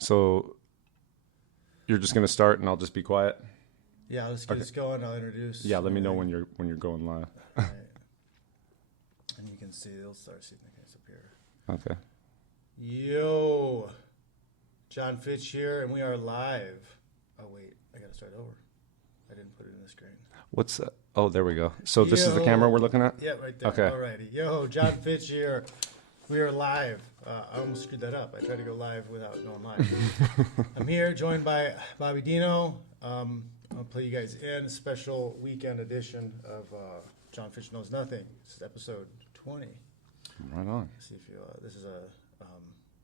So you're just going to start and I'll just be quiet? Yeah, let's get this going. I'll introduce. Yeah, let me know when you're going live. Right. And you can see, they'll start seeing the guys up here. Okay. Yo, Jon Fitch here, and we are live. Oh, wait, I got to start over. I didn't put it in the screen. What's that? Oh, there we go. So this is the camera we're looking at? Yeah, right there. Okay. Alrighty. Yo, Jon Fitch here. We are live. I almost screwed that up. I tried to go live without going live. I'm here, joined by Bobby Dino. I'll play you guys in a special weekend edition of Jon Fitch Knows Nothing. This is episode 20. Right on. Let's see if you. This is a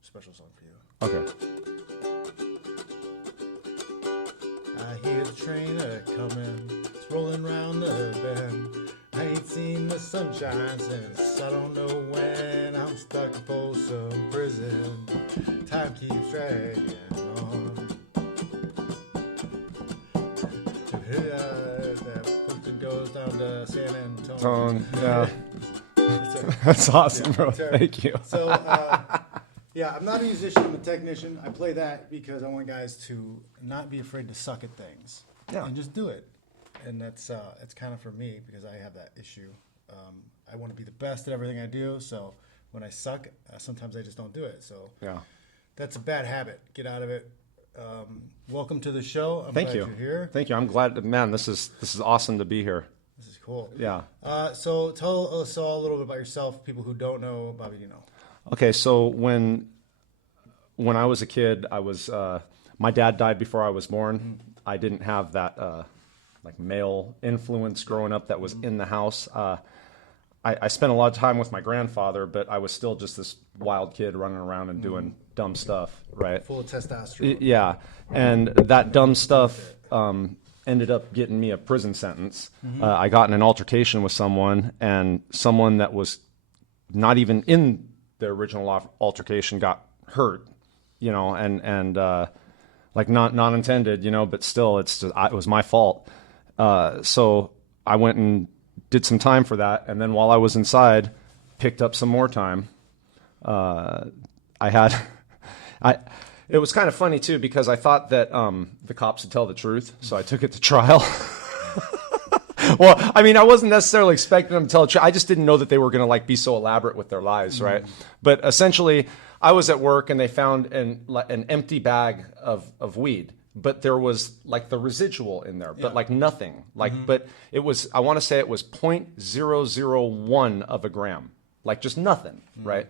special song for you. Okay. I hear the train a-comin', it's rolling round the bend. I ain't seen the sunshine since I don't know when. I'm stuck in Folsom Prison, time keeps dragging on. That Fulton goes down to San Antonio. Yeah. That's awesome, bro. Thank you. So, yeah, I'm not a musician, I'm a technician. I play that because I want guys to not be afraid to suck at things. Yeah. And just do it. And that's it's kind of for me because I have that issue. I want to be the best at everything I do. So when I suck, sometimes I just don't do it. So Yeah. that's a bad habit. Get out of it. Welcome to the show. I'm Thank glad you. You're here. Thank you. I'm glad, man, this is awesome to be here. This is cool. Yeah. So tell us all a little bit about yourself, people who don't know Bobby Dino. Okay, so when I was a kid, I was my dad died before I was born. I didn't have that like male influence growing up that was in the house. I spent a lot of time with my grandfather, but I was still just this wild kid running around and doing dumb stuff, right? Full of testosterone. Yeah, and that dumb stuff ended up getting me a prison sentence. I got in an altercation with someone, and someone that was not even in the original altercation got hurt, you know, and like not intended, you know, but still, it was my fault. So I went and did some time for that, and then while I was inside, picked up some more time. It was kind of funny too because I thought that the cops would tell the truth, so I took it to trial. Well, I mean, I wasn't necessarily expecting them to tell the truth. I just didn't know that they were going to like be so elaborate with their lies, right? But essentially, I was at work and they found an empty bag of weed, but there was like the residual in there, but like nothing. Like, but it was, I want to say it was 0.001 of a gram, like just nothing, right?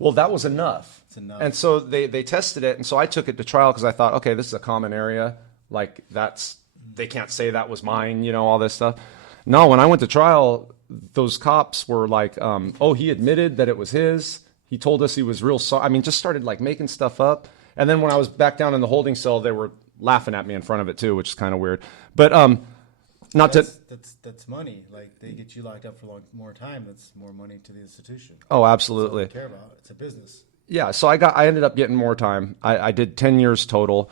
Well, that was enough. It's enough. And so they tested it, and so I took it to trial because I thought, okay, this is a common area, like they can't say that was mine, you know, all this stuff. No, when I went to trial, those cops were like, oh, he admitted that it was his. He told us he was real sorry. I mean, just started like making stuff up. And then when I was back down in the holding cell, they were laughing at me in front of it too, which is kind of weird. But that's money. Like they get you locked up for more time. That's more money to the institution. Oh, absolutely. That's all they care about. It's a business. Yeah. So I ended up getting more time. I did 10 years total.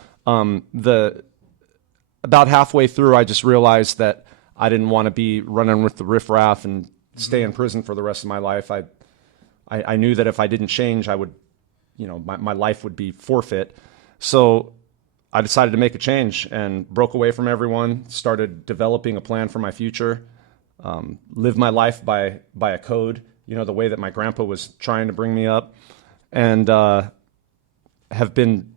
About halfway through, I just realized that I didn't want to be running with the riffraff and stay in prison for the rest of my life. I knew that if I didn't change, I would, you know, my life would be forfeit. So I decided to make a change and broke away from everyone, started developing a plan for my future, live my life by a code, you know, the way that my grandpa was trying to bring me up, and have been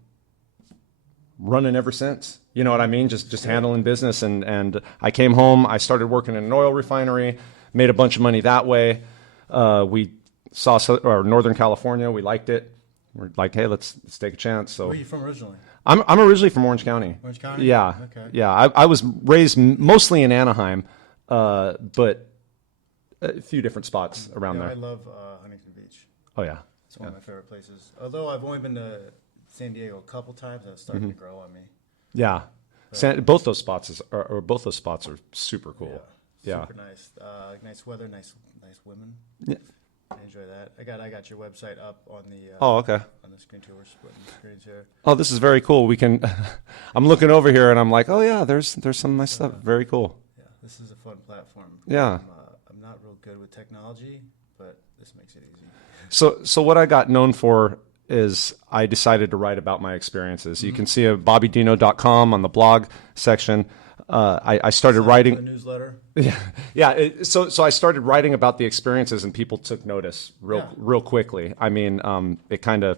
running ever since. You know what I mean? Just handling business. And I came home, I started working in an oil refinery, made a bunch of money that way. We saw Northern California, we liked it. We're like, hey, let's take a chance. So Where are you from originally? I'm originally from Orange County. Orange County? Yeah. Okay. Yeah. I was raised mostly in Anaheim, but a few different spots around there. I love Huntington Beach. Oh, yeah. It's one of my favorite places. Although I've only been to San Diego a couple times, it's starting to grow on me. Yeah. Both those spots are super cool. Yeah. Super nice. Nice weather, nice women. Yeah. I enjoy that. I got your website up on the okay. On the screen too. We're splitting screens here. Oh, this is very cool. We can I'm looking over here and I'm like, oh yeah, there's some nice stuff. Very cool. Yeah, this is a fun platform. Yeah. I'm not real good with technology, but this makes it easy. So what I got known for is I decided to write about my experiences. You can see at bobbydino.com on the blog section. I started writing the newsletter. So I started writing about the experiences, and people took notice real quickly. I mean, it kind of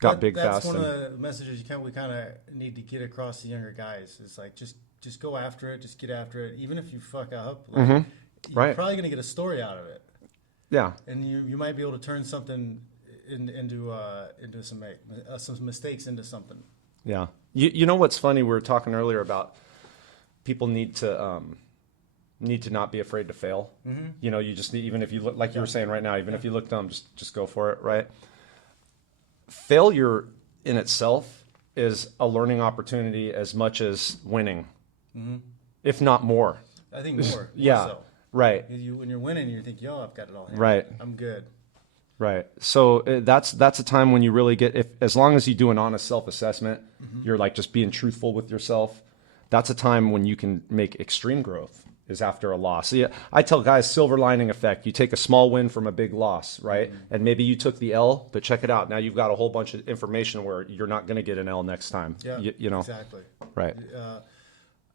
got big fast. That's one of the messages we kind of need to get across to younger guys. It's like just go after it, just get after it. Even if you fuck up, like, you're probably gonna get a story out of it. Yeah, and you might be able to turn something into some mistakes into something. Yeah, you know what's funny? We were talking earlier about people need to not be afraid to fail. You know, you just need, even if you look like you were saying right now, even if you look dumb, just go for it, right? Failure in itself is a learning opportunity as much as winning, if not more. I think more. Yeah, so. Right. When you're winning, you think, "Yo, I've got it all handled. Right. I'm good." Right. So that's a time when you really get, as long as you do an honest self-assessment, you're like just being truthful with yourself. That's a time when you can make extreme growth, is after a loss. Yeah, I tell guys, silver lining effect. You take a small win from a big loss, right? And maybe you took the L, but check it out. Now you've got a whole bunch of information where you're not going to get an L next time. Yeah, you know. Exactly. Right.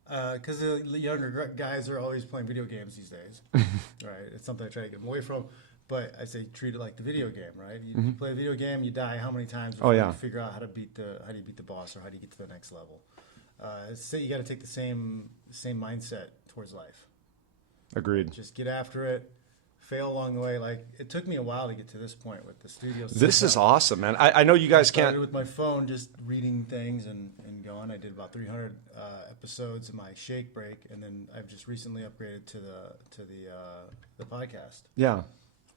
Because the younger guys are always playing video games these days. Right. It's something I try to get them away from. But I say treat it like the video game, right? You play a video game, you die how many times before you figure out how do you beat the boss, or how do you get to the next level? So you got to take the same mindset towards life. Agreed. Just get after it. Fail along the way. Like, it took me a while to get to this point with the studio. This is awesome, man. I know you guys can't. With my phone, just reading things and going. I did about 300 episodes in my shake break, and then I've just recently upgraded to the podcast. Yeah.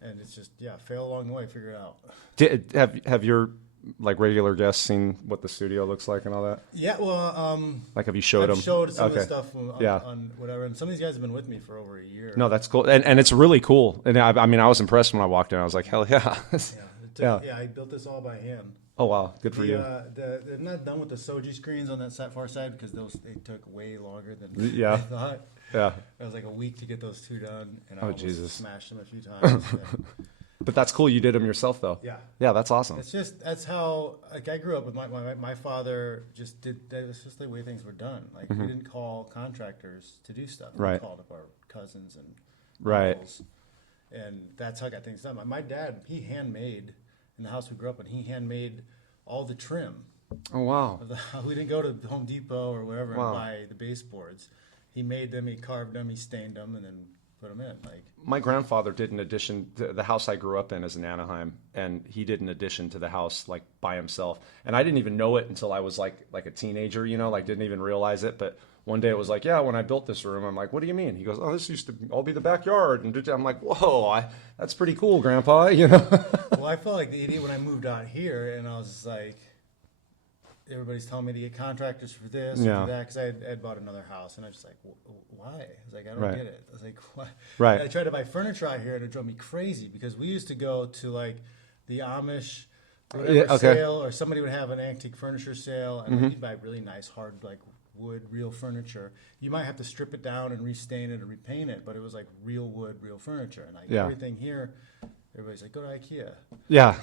And it's just fail along the way, figure it out. Have your like regular guests seen what the studio looks like and all that? Yeah, well, like have you showed them? I've showed some of the stuff on whatever, and some of these guys have been with me for over a year. No, that's cool, and it's really cool. And I mean, I was impressed when I walked in. I was like, hell yeah. I built this all by hand. Oh wow, good for you. They're not done with the Soji screens on that far side because they took way longer than I thought. Yeah, it was like a week to get those two done, and I almost smashed them a few times. But that's cool. You did them yourself, though. Yeah, that's awesome. That's how, like, I grew up with my father. That was just the way things were done. Like, we didn't call contractors to do stuff. We called up our cousins and uncles, and that's how I got things done. My dad, he handmade in the house we grew up in. He handmade all the trim. Oh wow! We didn't go to Home Depot or wherever and buy the baseboards. He made them, he carved them, he stained them, and then put them in. Like, my grandfather did an addition. The house I grew up in is in Anaheim, and he did an addition to the house like by himself. And I didn't even know it until I was like a teenager, you know, like didn't even realize it. But one day it was like, yeah, when I built this room, I'm like, what do you mean? He goes, oh, this used to all be the backyard. And I'm like, whoa, that's pretty cool, Grandpa. You know. Well, I felt like the idiot when I moved out here, and I was like, everybody's telling me to get contractors for this or for that, because I had bought another house, and I was just like, why? I was like, I don't get it. I was like, what? Right. I tried to buy furniture out here, and it drove me crazy, because we used to go to like the Amish sale, or somebody would have an antique furniture sale, and you'd buy really nice hard like wood, real furniture. You might have to strip it down and restain it or repaint it, but it was like real wood, real furniture. And like everything here, everybody's like, go to IKEA. Yeah.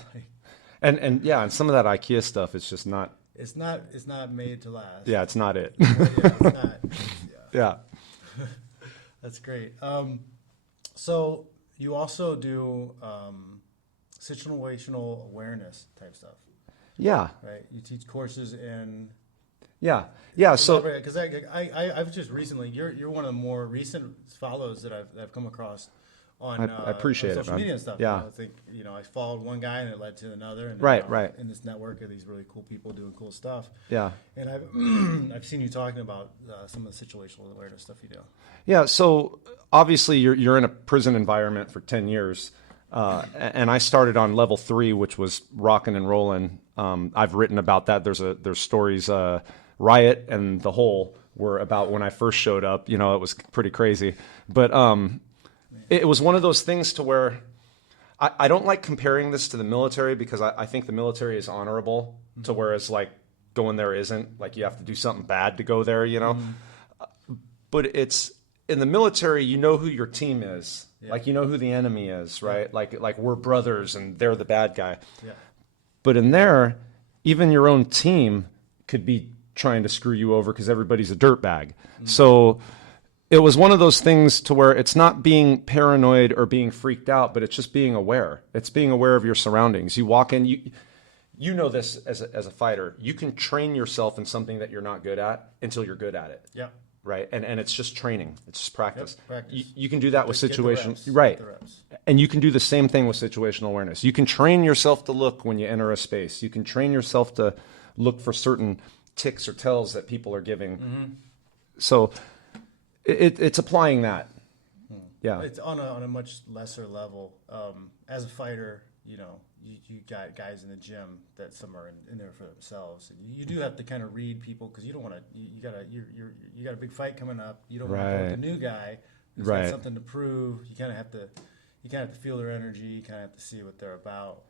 and some of that IKEA stuff is just not. It's not made to last. Yeah, it's not it. It's not. Yeah. That's great. So you also do situational awareness type stuff. Yeah. Right. You teach courses in. Yeah. So because I've just recently, you're one of the more recent follows that I've come across. I appreciate social media and stuff. Yeah. I think I followed one guy and it led to another. And right. In this network of these really cool people doing cool stuff. Yeah. And I've seen you talking about some of the situational awareness stuff you do. Yeah. So obviously you're in a prison environment for 10 years, and I started on level 3, which was rocking and rolling. I've written about that. There's stories. Riot and The Hole were about when I first showed up. It was pretty crazy, but. It was one of those things to where I don't like comparing this to the military, because I think the military is honorable to whereas like going there isn't. Like you have to do something bad to go there, But it's in the military, who your team is. Yeah. Like who the enemy is, right? Yeah. Like we're brothers and they're the bad guy. Yeah. But in there, even your own team could be trying to screw you over because everybody's a dirtbag. So it was one of those things to where it's not being paranoid or being freaked out, but it's just being aware. It's being aware of your surroundings. You walk in, you know this as a fighter. You can train yourself in something that you're not good at until you're good at it. Yeah. Right. And it's just training. It's just practice. Yep, practice. You can do that with situations. Get Right. the reps. And you can do the same thing with situational awareness. You can train yourself to look when you enter a space. You can train yourself to look for certain ticks or tells that people are giving. So it's applying that. Yeah. It's on a much lesser level. As a fighter, you know, you got guys in the gym that some are in there for themselves. And you do have to kind of read people because you don't want to. You got a big fight coming up. You don't want to go with the new guy who's got something to prove. You kind of have to feel their energy. You kind of have to see what they're about.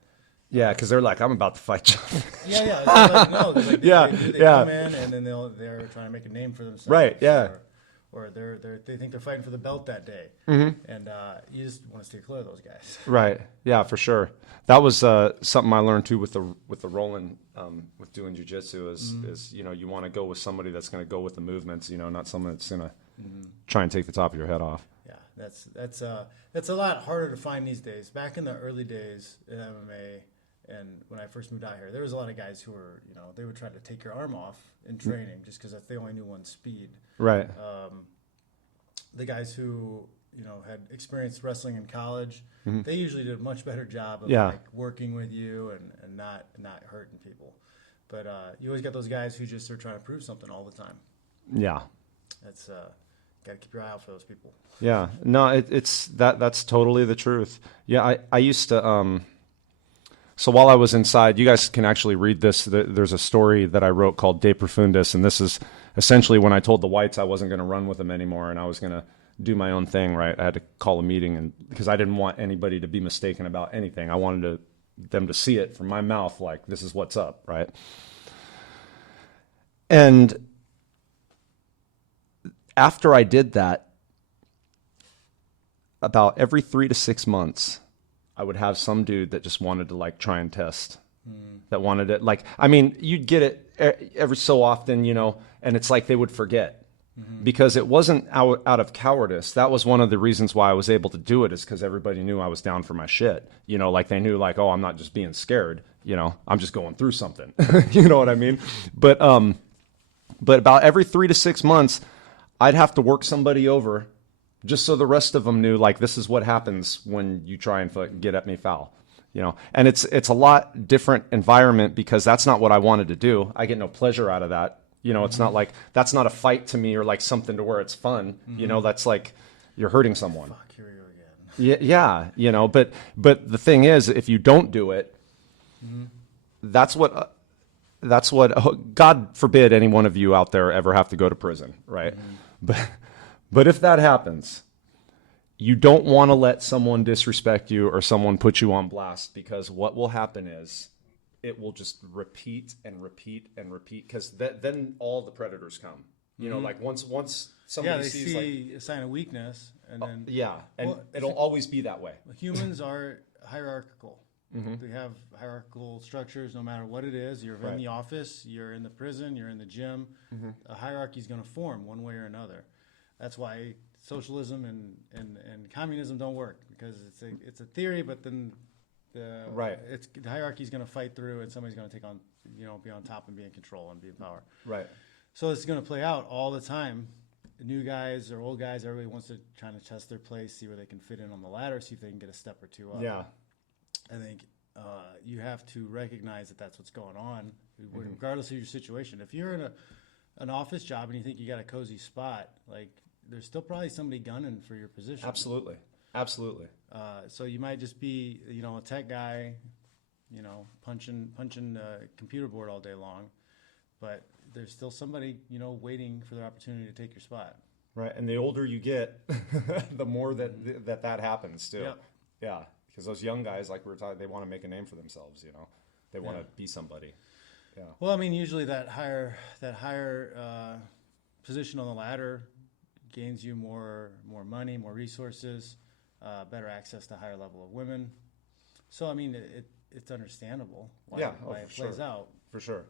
Yeah, because they're like, I'm about to fight you. Yeah. They're like, no, they're like, they come in and then they're trying to make a name for themselves. Right. Yeah. Or they think they're fighting for the belt that day, and you just want to stay clear of those guys. Right. Yeah, for sure. That was something I learned too with the rolling, with doing jiu-jitsu is you know, you want to go with somebody that's going to go with the movements, you know, not someone that's going to try and take the top of your head off. Yeah, that's a lot harder to find these days. Back in the early days in MMA, and when I first moved out here, there was a lot of guys who were, you know, they would try to take your arm off in training just because they only knew one speed. Right. The guys who, you know, had experienced wrestling in college, they usually did a much better job of like working with you and not hurting people. But you always got those guys who just are trying to prove something all the time. Yeah. That's got to keep your eye out for those people. Yeah. No, it's that's totally the truth. Yeah, I used to so while I was inside, you guys can actually read this. There's a story that I wrote called De Profundis, and this is essentially when I told the whites I wasn't going to run with them anymore and I was going to do my own thing, right? I had to call a meeting, and because I didn't want anybody to be mistaken about anything. I wanted them to see it from my mouth, like, this is what's up, right? And after I did that, about every 3 to 6 months, I would have some dude that just wanted to like try and test, that wanted it. Like, I mean, you'd get it every so often, you know, and it's like they would forget because it wasn't out of cowardice. That was one of the reasons why I was able to do it, is because everybody knew I was down for my shit. You know, like they knew like, oh, I'm not just being scared, you know, I'm just going through something. You know what I mean? But about every 3 to 6 months, I'd have to work somebody over just so the rest of them knew, like, this is what happens when you try and get at me foul, you know. And it's a lot different environment because that's not what I wanted to do. I get no pleasure out of that. You know, it's not like, that's not a fight to me or like something to where it's fun. You know, that's like you're hurting someone. Fuck, here we go again. Yeah, you know, but the thing is, if you don't do it, that's what, God forbid any one of you out there ever have to go to prison, right? But if that happens, you don't want to let someone disrespect you or someone put you on blast, because what will happen is it will just repeat and repeat and repeat, because then all the predators come. You know, like once somebody they sees see like a sign of weakness, and then it'll always be that way. Humans are hierarchical. We have hierarchical structures no matter what it is. You're in the office, you're in the prison, you're in the gym. A hierarchy is going to form one way or another. That's why socialism and communism don't work, because it's a theory, but then the hierarchy is going to fight through, and somebody's going to take on, you know, be on top and be in control and be in power. Right. So it's going to play out all the time. New guys or old guys, everybody wants to try to test their place, see where they can fit in on the ladder, see if they can get a step or two up. Yeah. I think you have to recognize that that's what's going on, regardless of your situation. If you're in an office job and you think you got a cozy spot, like, there's still probably somebody gunning for your position. Absolutely. So you might just be, you know, a tech guy, you know, punching a computer board all day long, but there's still somebody, you know, waiting for their opportunity to take your spot. Right, and the older you get, the more that happens too. Yep. Yeah, because those young guys, like we were talking, they want to make a name for themselves. You know, they want to be somebody. Yeah. Well, I mean, usually that higher position on the ladder gains you more money, more resources, better access to higher level of women. So I mean, it's understandable why, Yeah, why it for plays sure. out. For sure.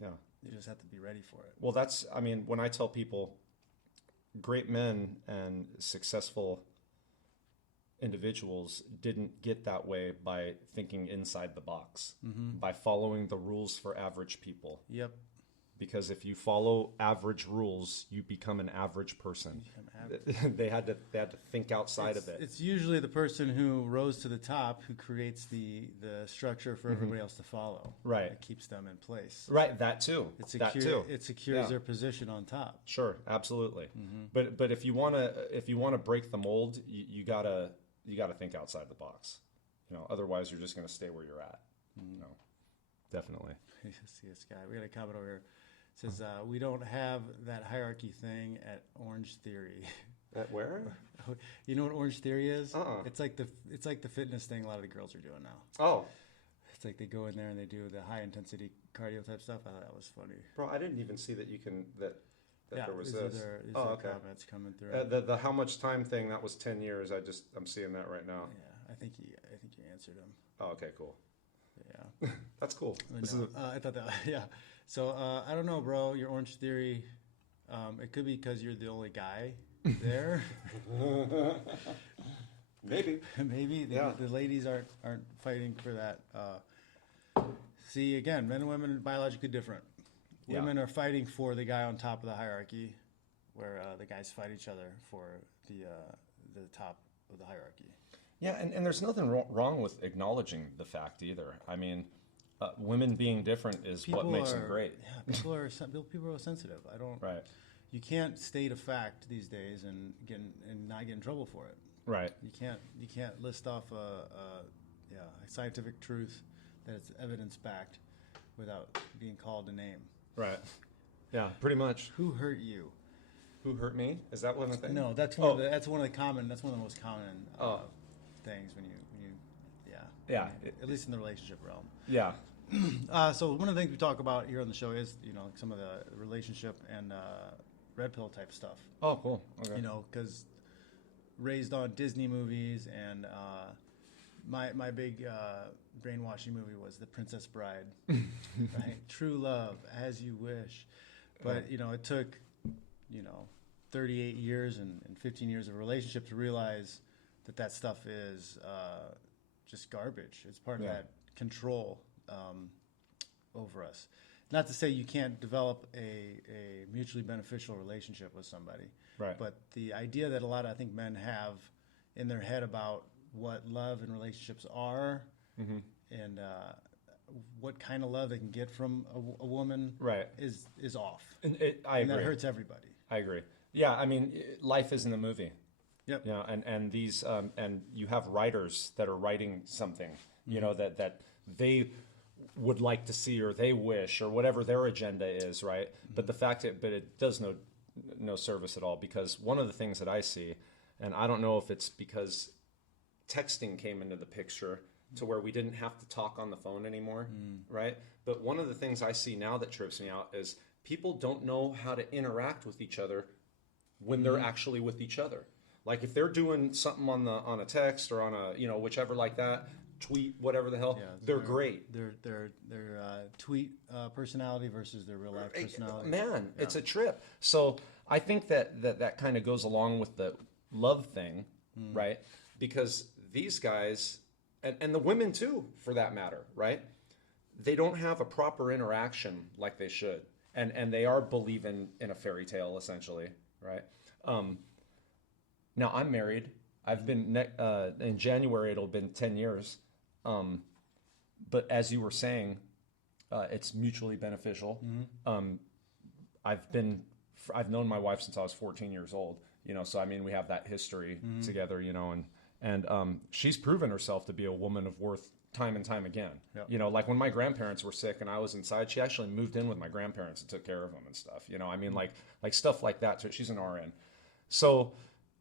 Yeah. You just have to be ready for it. Well, I mean, when I tell people great men and successful individuals didn't get that way by thinking inside the box, by following the rules for average people. Yep. Because if you follow average rules, you become an average person. They had to think outside of it. It's usually the person who rose to the top who creates the structure for everybody else to follow. Right. That keeps them in place. Right, that too. It That too. secures Yeah. their position on top. Sure, absolutely. But if you wanna break the mold, you gotta think outside the box. Otherwise you're just gonna stay where you're at. Definitely. See this guy. We got a comment over here. It says we don't have that hierarchy thing at Orange Theory. At where? You know what Orange Theory is? Uh-uh. It's like the fitness thing a lot of the girls are doing now. Oh, It's like they go in there and they do the high intensity cardio type stuff. I thought that was funny. bro, I didn't even see that you can that there was these this. are Okay. comments coming through. The how much time thing, that was 10 years. I'm seeing that right now. Yeah, I think you answered him. Oh, okay, cool. Yeah. That's cool. This No, is I thought that. Yeah. So I don't know, bro. Your Orange Theory. It could be because you're the only guy there. maybe. Maybe the ladies aren't fighting for that. See, again, men and women are biologically different. Yeah. Women are fighting for the guy on top of the hierarchy, where the guys fight each other for the top of the hierarchy. Yeah, and there's nothing wrong with acknowledging the fact either. I mean, women being different is what makes them great. Yeah, people are sensitive. I don't. Right. You can't state a fact these days and not get in trouble for it. Right. You can't list off a scientific truth that it's evidence backed without being called a name. Right. Yeah, pretty much. Who hurt you? Who hurt me? Is that one of the things? No, that's one of the most common things when you Yeah. at least in the relationship realm. Yeah. So one of the things we talk about here on the show is some of the relationship and red pill type stuff. Oh, cool. Okay. Because raised on Disney movies and my big brainwashing movie was The Princess Bride, right? True love, as you wish. But it took 38 years and 15 years of relationship to realize that stuff is just garbage. It's part of that control over us. Not to say you can't develop a mutually beneficial relationship with somebody, Right. but the idea that a lot of, I think, men have in their head about what love and relationships are and what kind of love they can get from a woman Right. is off. I agree. And that hurts everybody. I agree. Yeah, I mean, life isn't a movie. Yep. And these and you have writers that are writing something, that they would like to see or they wish or whatever their agenda is, right? But it does no service at all, because one of the things that I see, and I don't know if it's because texting came into the picture to where we didn't have to talk on the phone anymore, right? But one of the things I see now that trips me out is people don't know how to interact with each other when they're actually with each other. Like if they're doing something on a text or on a whichever like that, tweet, whatever the hell, they're great. Their tweet personality versus their real life personality. Man, it's a trip. So I think that kind of goes along with the love thing, right? Because these guys, and the women too, for that matter, right? They don't have a proper interaction like they should. And they are believing in a fairy tale, essentially, right? Now, I'm married. I've been, in January, it'll have been 10 years. But as you were saying, it's mutually beneficial. I've known my wife since I was 14 years old, so I mean, we have that history together, and she's proven herself to be a woman of worth time and time again. Yep. Like when my grandparents were sick and I was inside, she actually moved in with my grandparents and took care of them and stuff. I mean, like stuff like that. So she's an RN. So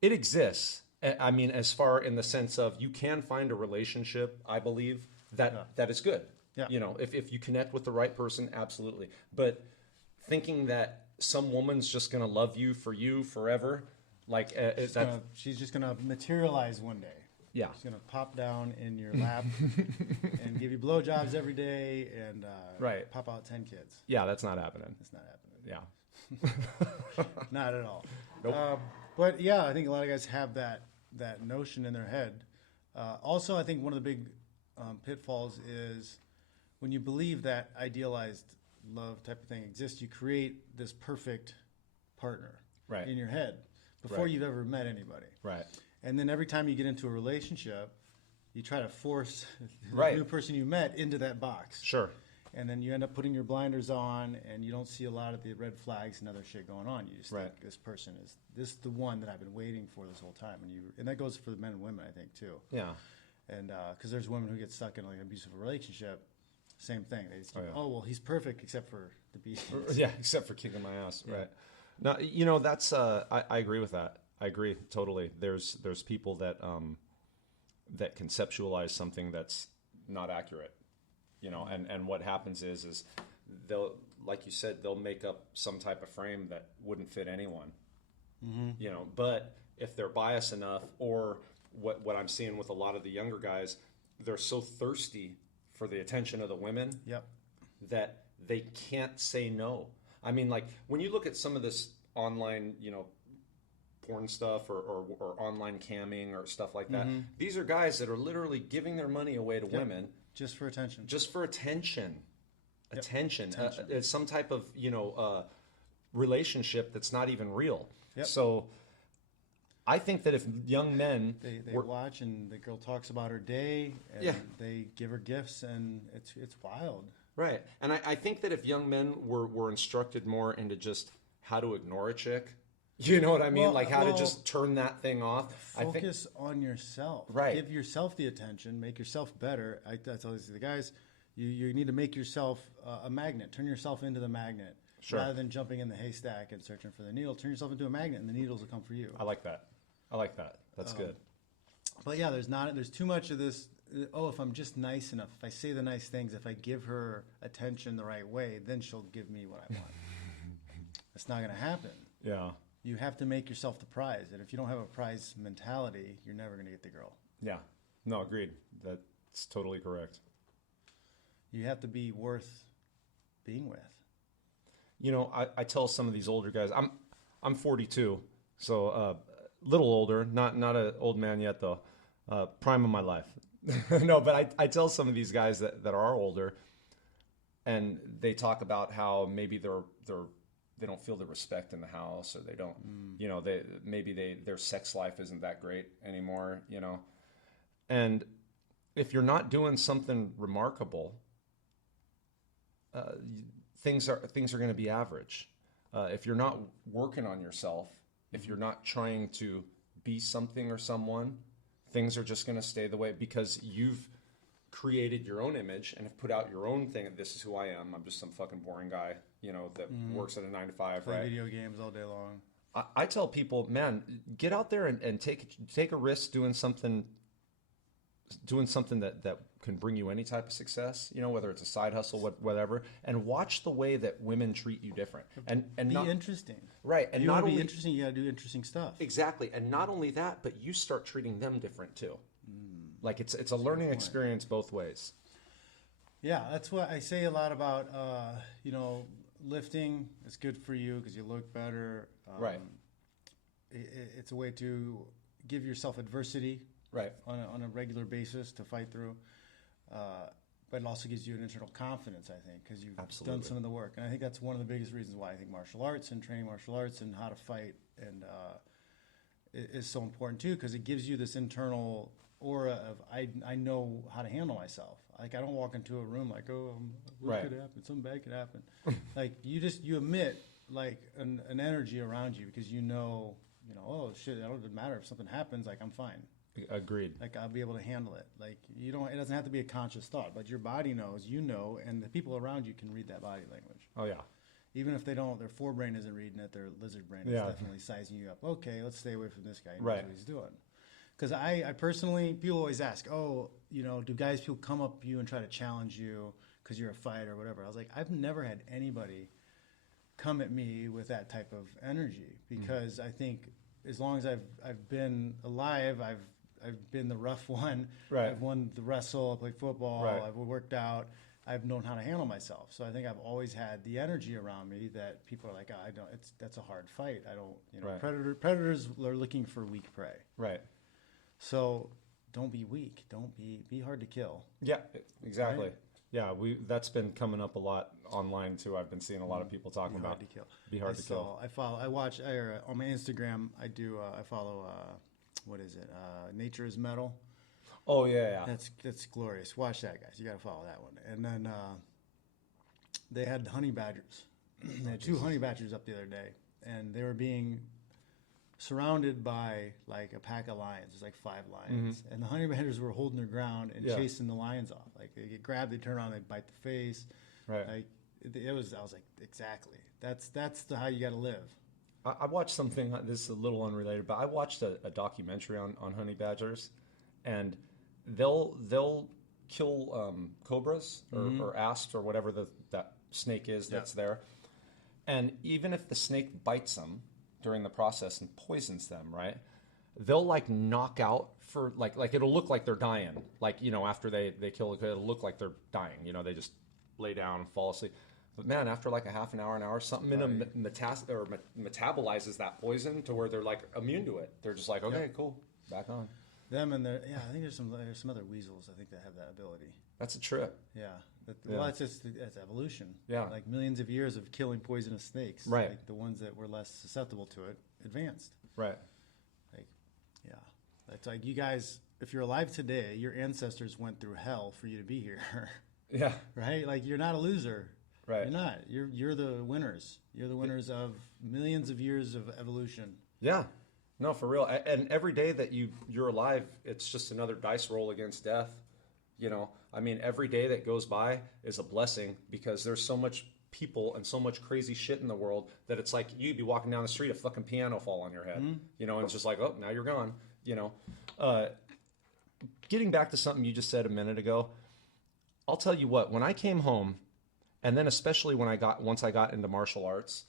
it exists. I mean, as far in the sense of you can find a relationship, I believe, that is good. Yeah. If you connect with the right person, absolutely. But thinking that some woman's just going to love you forever, like She's just gonna materialize one day. Yeah. She's gonna pop down in your lap and give you blowjobs every day and Right. pop out 10 kids. Yeah, that's not happening. It's not happening. Yeah. Not at all. Nope. But yeah, I think a lot of guys have that notion in their head. Also, I think one of the big pitfalls is when you believe that idealized love type of thing exists, you create this perfect partner Right. in your head before Right. you've ever met anybody. Right. And then every time you get into a relationship, you try to force the Right. new person you met into that box. Sure. And then you end up putting your blinders on, and you don't see a lot of the red flags and other shit going on. You just Right. think this person is the one that I've been waiting for this whole time, and that goes for the men and women, I think, too. Yeah. And because there's women who get stuck in like an abusive relationship, same thing. They just keep, yeah. oh well, he's perfect except for the beast. Yeah, except for kicking my ass. Yeah. Right. Now, you know, that's I agree with that. I agree totally. There's people that that conceptualize something that's not accurate. You know, and what happens is they'll, like you said, they'll make up some type of frame that wouldn't fit anyone. Mm-hmm. You know, but if they're biased enough, or what I'm seeing with a lot of the younger guys, they're so thirsty for the attention of the women. Yep. That they can't say no. I mean, like when you look at some of this online, you know, porn stuff or online camming or stuff like that, these are guys that are literally giving their money away to women. Just for attention. Just for attention. Yep. Attention. It's some type of, you know, relationship that's not even real. Yep. So I think that if young men... They watch and the girl talks about her day and they give her gifts and it's wild. Right. And I think that if young men were instructed more into just how to ignore a chick, you know what I mean? Well, like how to just turn that thing off. Focus on yourself. Right. Give yourself the attention. Make yourself better. I tell the guys, you need to make yourself a magnet. Turn yourself into the magnet. Sure. Rather than jumping in the haystack and searching for the needle. Turn yourself into a magnet and the needles will come for you. I like that. That's good. But yeah, there's too much of this. Oh, if I'm just nice enough, if I say the nice things, if I give her attention the right way, then she'll give me what I want. That's not going to happen. Yeah. You have to make yourself the prize. And if you don't have a prize mentality, you're never going to get the girl. Yeah. No, agreed. That's totally correct. You have to be worth being with. You know, I tell some of these older guys, I'm 42, so a little older, not an old man yet though, prime of my life. No, but I tell some of these guys that are older, and they talk about how maybe they don't feel the respect in the house, or they don't, you know, their sex life isn't that great anymore, you know. And if you're not doing something remarkable, things are going to be average. If you're not working on yourself, if you're not trying to be something or someone, things are just going to stay the way, because you've created your own image and have put out your own thing. This is who I am. I'm just some fucking boring guy, you know, that works at a 9 to 5, Play right? video games all day long. I tell people, man, get out there and take a risk doing something that can bring you any type of success, you know, whether it's a side hustle, whatever, and watch the way that women treat you different. And be interesting. Right. And you not want to only be interesting, you got to do interesting stuff. Exactly. And not only that, but you start treating them different too. Like it's a learning experience both ways. Yeah, that's what I say a lot about, you know, lifting. It's good for you because you look better. Right. It's a way to give yourself adversity. Right. On a regular basis to fight through. But it also gives you an internal confidence, I think, because you've done some of the work. And I think that's one of the biggest reasons why I think martial arts and training martial arts and how to fight and is so important too, because it gives you this internal aura of I know how to handle myself. Like I don't walk into a room like, oh, what could happen? Something bad could happen. Like you emit like an energy around you because you know, oh shit, it doesn't matter if something happens. Like I'm fine. Agreed. Like I'll be able to handle it. Like it doesn't have to be a conscious thought, but your body knows, and the people around you can read that body language. Oh yeah. Even if they don't, their forebrain isn't reading it, their lizard brain is definitely sizing you up. Okay, let's stay away from this guy. He knows what he's doing. Because I personally, people always ask, oh, do people come up to you and try to challenge you because you're a fighter or whatever? I was like, I've never had anybody come at me with that type of energy because I think as long as I've been alive, I've I've been the rough one. Right. I've won the wrestle. I played football. Right. I've worked out. I've known how to handle myself. So I think I've always had the energy around me that people are like, I don't. That's a hard fight. I don't. Right. Predators are looking for weak prey. Right. So don't be weak. Don't be hard to kill. Yeah, exactly. Right? Yeah, that's been coming up a lot online too. I've been seeing a lot of people talking Be about hard to kill. Be hard to kill. I watch on my Instagram. I follow. What is it? Nature is Metal. Oh yeah. That's glorious. Watch that, guys. You got to follow that one. And then they had honey badgers. They had 2 honey badgers up the other day, and they were being surrounded by like a pack of lions. There's like 5 lions, and the honey badgers were holding their ground and chasing the lions off. Like they get grabbed, they turn around, they bite the face. Right. Like it was. I was like, exactly. That's how you got to live. I watched something. This is a little unrelated, but I watched a documentary on honey badgers, and they'll kill cobras or asps or whatever that snake is that's there, and even if the snake bites them during the process and poisons them, right? They'll like knock out for like it'll look like they're dying. Like, after they kill it, it'll look like they're dying. They just lay down and fall asleep. But man, after like a half an hour, something in them metabolizes that poison to where they're like immune to it. They're just like, okay, cool, back on. Them and I think there's some other weasels I think that have that ability. That's a trip. Yeah. Well, that's evolution. Yeah. Like millions of years of killing poisonous snakes. Right. Like the ones that were less susceptible to it advanced. Right. Like, yeah. It's like you guys, if you're alive today, your ancestors went through hell for you to be here. Yeah. Right? Like you're not a loser. Right. You're not. You're the winners. You're the winners of millions of years of evolution. Yeah. No, for real. And every day that you're alive, it's just another dice roll against death. I mean, every day that goes by is a blessing because there's so much people and so much crazy shit in the world that it's like you'd be walking down the street, a fucking piano fall on your head, and it's just like, oh, now you're gone. Getting back to something you just said a minute ago, I'll tell you what, when I came home, and then especially once I got into martial arts,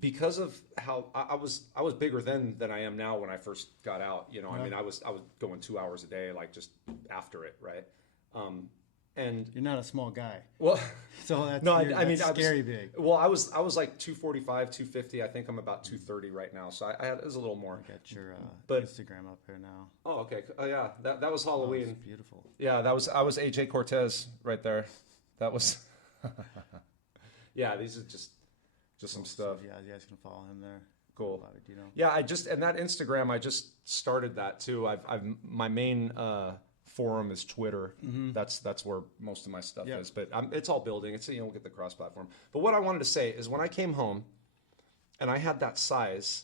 because of how I was bigger then than I am now when I first got out. I mean, I was going 2 hours a day, like just after it, right? And you're not a small guy. Well, so that's that's scary big. Well, I was like 245, 250. I think I'm about 230 right now. So it was a little more. I got your but, Instagram up here now. Oh, okay. Yeah, that was Halloween. Oh, it's beautiful. Yeah, I was AJ Cortez right there. That was. Yeah, these are just some stuff. Yeah, you guys can follow him there. Cool. Yeah, and that Instagram, I just started that too. I've my main forum is Twitter. That's where most of my stuff is. But it's all building. It's we'll get the cross platform. But what I wanted to say is when I came home, and I had that size,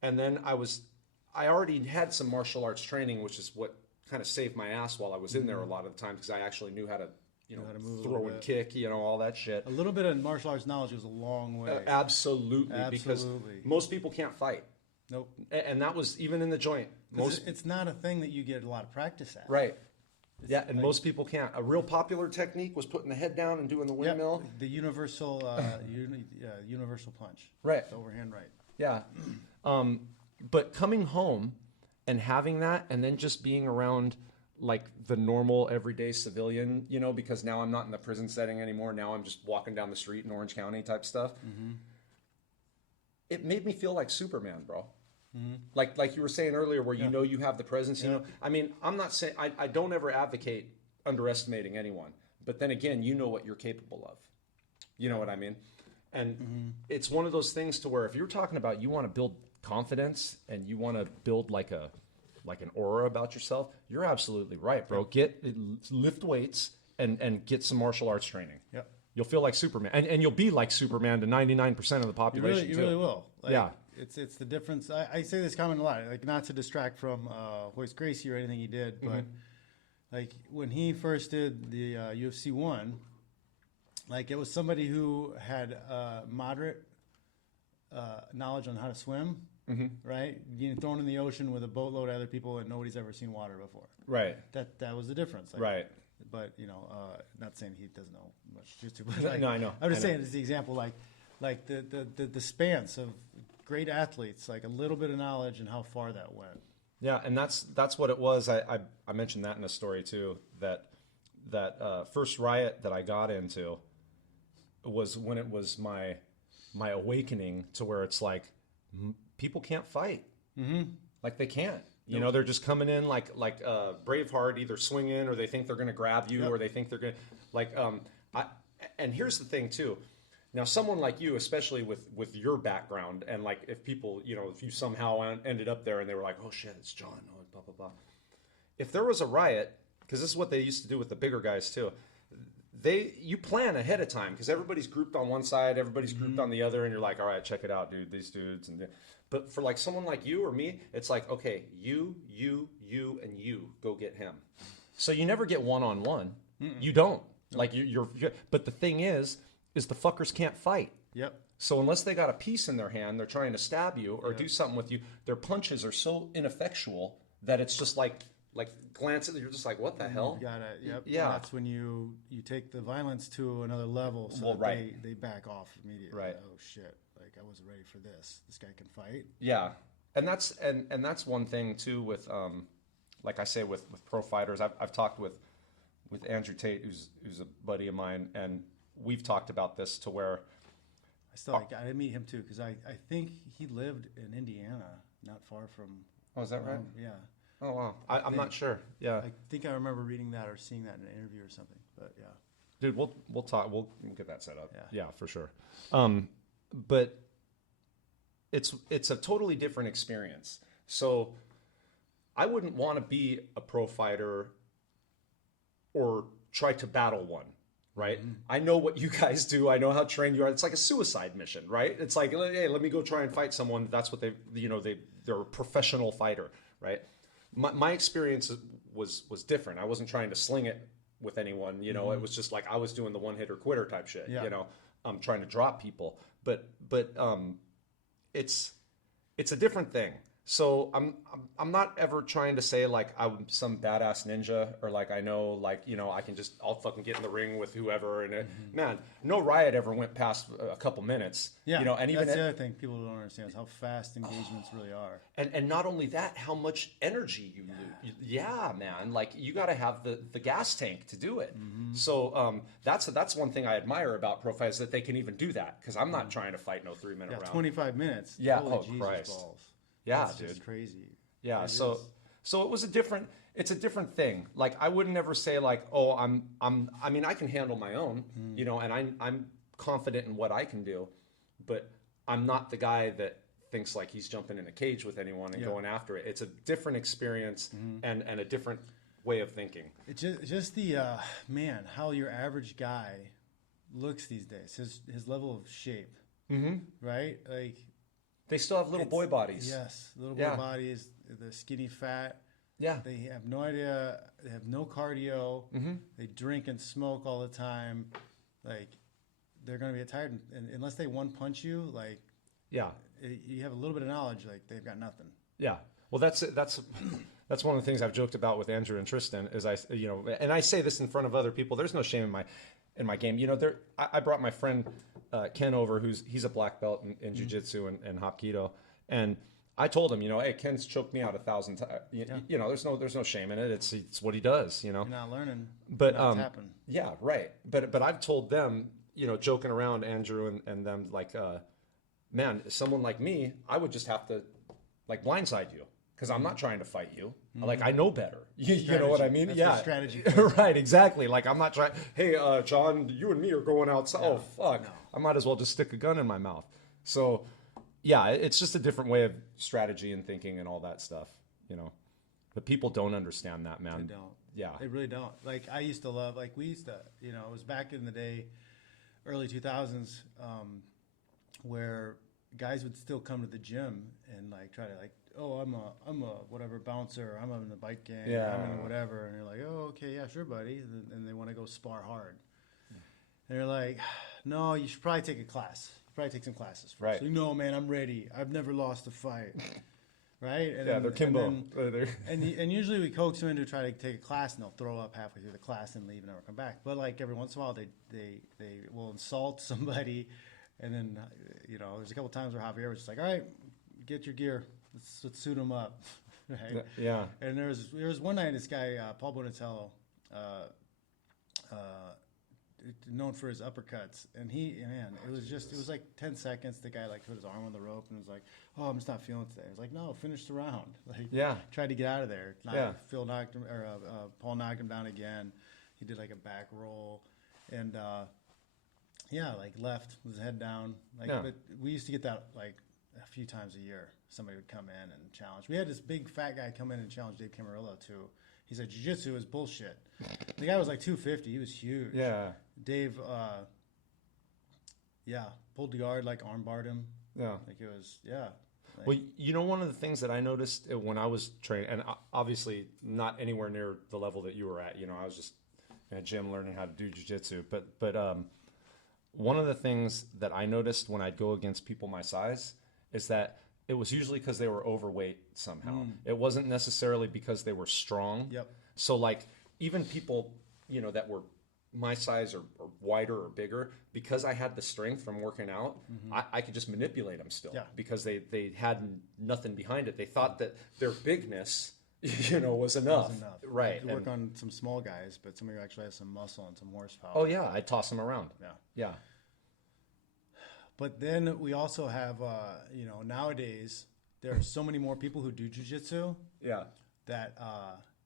and then I already had some martial arts training, which is what kind of saved my ass while I was in there a lot of the time because I actually knew how to. How to move throw and kick, all that shit. A little bit of martial arts knowledge goes a long way. Absolutely, because most people can't fight. Nope. And that was even in the joint. It's not a thing that you get a lot of practice at. Right. And most people can't. A real popular technique was putting the head down and doing the windmill. The universal universal punch. Right. The overhand right. Yeah. But coming home and having that and then just being around like the normal everyday civilian, because now I'm not in the prison setting anymore. Now I'm just walking down the street in Orange County type stuff. It made me feel like Superman, bro. Like you were saying earlier where you have the presence. I mean, I'm not saying I don't ever advocate underestimating anyone, but then again, you know what you're capable of. You know what I mean? And it's one of those things to where if you're talking about you want to build confidence and you want to build like an aura about yourself, you're absolutely right, bro. Lift weights and get some martial arts training. Yep. You'll feel like Superman, and you'll be like Superman to 99% of the population. You really will. Yeah. It's the difference. I say this comment a lot, like not to distract from Hoist Gracie or anything he did, but like when he first did the UFC 1, like it was somebody who had moderate knowledge on how to swim. Right, getting thrown in the ocean with a boatload of other people and nobody's ever seen water before. Right. That was the difference. Like, right. But not saying he doesn't know much jiu-jitsu, but like, no, I know. I'm just saying it's the example, like the spans of great athletes, like a little bit of knowledge and how far that went. Yeah, and that's what it was. I mentioned that in a story too. That first riot that I got into was when it was my awakening to where it's like people can't fight. Mm-hmm. Like they can't. You know, they're just coming in like Braveheart, either swinging or they think they're going to grab you, or they think they're going to like. And here's the thing too. Now, someone like you, especially with your background, and like if people, you know, if you somehow ended up there and they were like, oh shit, it's Jon, oh, blah blah blah. If there was a riot, because this is what they used to do with the bigger guys too. You plan ahead of time because everybody's grouped on one side, everybody's grouped on the other, and you're like, all right, check it out, dude, these dudes. But for like someone like you or me, it's like, okay, you, and you go get him. So you never get one-on-one. You don't. Like you're. But the thing is the fuckers can't fight. Yep. So unless they got a piece in their hand, they're trying to stab you or do something with you. Their punches are so ineffectual that it's just like glance at it, you're just like, what the hell? You got it. Yep. Yeah. And that's when you take the violence to another level, so Well, that right. they back off immediately. Right. Oh shit! Like I wasn't ready for this. This guy can fight. Yeah, and that's one thing too with like I say with pro fighters. I've talked with Andrew Tate, who's a buddy of mine, and we've talked about this to where I didn't meet him too because I think he lived in Indiana, not far from. Oh, is that right? Yeah. Oh wow, I'm not sure. Yeah, I think I remember reading that or seeing that in an interview or something. But yeah. dude, we'll talk. We'll get that set up. Yeah, for sure. But it's a totally different experience. So I wouldn't want to be a pro fighter or try to battle one, right? Mm-hmm. I know what you guys do. I know how trained you are. It's like a suicide mission, right? It's like, hey, let me go try and fight someone. That's what they're a professional fighter, right? My experience was different. I wasn't trying to sling it with anyone, you know. Mm-hmm. It was just like I was doing the one hitter quitter type shit, you know. I'm trying to drop people, but it's a different thing. So I'm not ever trying to say like I'm some badass ninja or like I know like, you know, I'll fucking get in the ring with whoever and man, no riot ever went past a couple minutes. Yeah, you know, and even that's the other thing people don't understand is how fast engagements really are. And not only that, how much energy you lose. Yeah, man, like you got to have the gas tank to do it. Mm-hmm. So that's one thing I admire about pro fighters, that they can even do that, because I'm not trying to fight no 3-minute round. 25 minutes. Yeah. Holy Oh Jesus Christ. balls. Yeah, that's dude. just crazy. Yeah. It So it was it's a different thing. Like I would never say like, oh, I mean, I can handle my own, you know, and I'm confident in what I can do, but I'm not the guy that thinks like he's jumping in a cage with anyone and going after it. It's a different experience and a different way of thinking. It's just the man, how your average guy looks these days. His level of shape, right? Like they still have little boy bodies. Yes, little boy bodies. They're skinny, fat. Yeah. They have no idea. They have no cardio. They drink and smoke all the time. Like they're going to get tired, and unless they one punch you, like you have a little bit of knowledge, like they've got nothing. Yeah. Well, that's one of the things I've joked about with Andrew and Tristan is and I say this in front of other people. There's no shame in my game. You know, I brought my friend Ken over, he's a black belt in JiuJitsu and Hapkido, and I told him, you know, hey, Ken's choked me out 1,000 times. You know, there's no shame in it. It's what he does. You know, you're not learning, but happen. Yeah, right. But I've told them, you know, joking around, Andrew and them, like, man, someone like me, I would just have to like blindside you. Because I'm not trying to fight you. Like, I know better. You know what I mean? That's strategy. Right, exactly. Like, I'm not trying, hey, Jon, you and me are going outside. No, oh, fuck. No. I might as well just stick a gun in my mouth. So, yeah, it's just a different way of strategy and thinking and all that stuff, you know. But people don't understand that, man. They don't. Yeah. They really don't. Like, I used to love, like, we used to, you know, it was back in the day, early 2000s, where guys would still come to the gym and, like, try to, like, oh, I'm a whatever bouncer. I'm in the bike gang. Yeah. I'm in whatever. And you're like, oh, okay, yeah, sure, buddy. And they want to go spar hard. And you're like, no, you should probably take a class. Probably take some classes first. Right. So, no, man, I'm ready. I've never lost a fight. Right? And yeah, they're Kimbo. And usually we coax them in to try to take a class, and they'll throw up halfway through the class and leave and never come back. But like every once in a while, they will insult somebody, and then there's a couple times where Javier was just like, all right, get your gear. Let's suit them up. right? Yeah. And there was one night, this guy, Paul Bonatello, known for his uppercuts, and it was like 10 seconds. The guy like put his arm on the rope and was like, "Oh, I'm just not feeling it today." I was like, "No, finish the round." Like, tried to get out of there. Paul knocked him down again. He did like a back roll, and like left with his head down. But we used to get that like a few times a year. Somebody would come in and challenge. We had this big fat guy come in and challenge Dave Camarillo too. He said, "Jiu-jitsu is bullshit." The guy was like 250. He was huge. Yeah. Dave, pulled the guard, like armbarred him. Yeah. Like it was, Like, well, one of the things that I noticed when I was training, and obviously not anywhere near the level that you were at, I was just in a gym learning how to do jiu-jitsu. But one of the things that I noticed when I'd go against people my size is that it was usually because they were overweight somehow. It wasn't necessarily because they were strong. Yep. So like even people, that were my size or wider or bigger, because I had the strength from working out, I could just manipulate them still because they had nothing behind it. They thought that their bigness, was enough. Right. You work on some small guys, but somebody who actually has some muscle and some horsepower. Oh yeah, I toss them around. Yeah. Yeah. But then we also have, nowadays there are so many more people who do jiu-jitsu. Yeah. That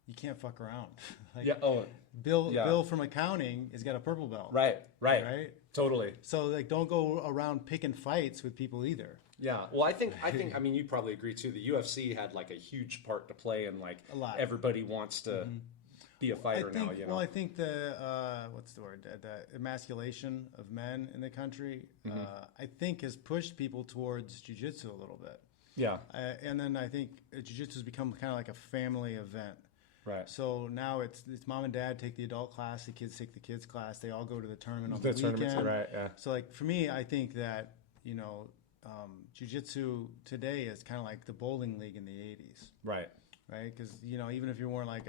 you can't fuck around. Like, yeah. Oh. Bill from accounting has got a purple belt. Right. Totally. So like, don't go around picking fights with people either. Yeah. Well, I think. I mean, you probably agree too. The UFC had like a huge part to play, and like a lot. Everybody wants to be a fighter now. Well, I think the what's the word? The emasculation of men in the country, I think, has pushed people towards jiu-jitsu a little bit. Yeah. And then I think jiu-jitsu has become kind of like a family event. Right. So now it's mom and dad take the adult class, the kids take the kids class. They all go to the tournament on the weekend. Right. Yeah. So like for me, I think that jiu-jitsu today is kind of like the bowling league in the 80s. Right. Right. Because even if you weren't like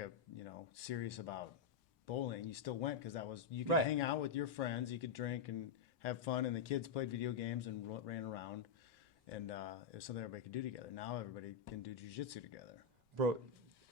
serious about bowling, you still went because you could hang out with your friends, you could drink and have fun, and the kids played video games and ran around, and it was something everybody could do together. Now everybody can do jiu-jitsu together. Bro,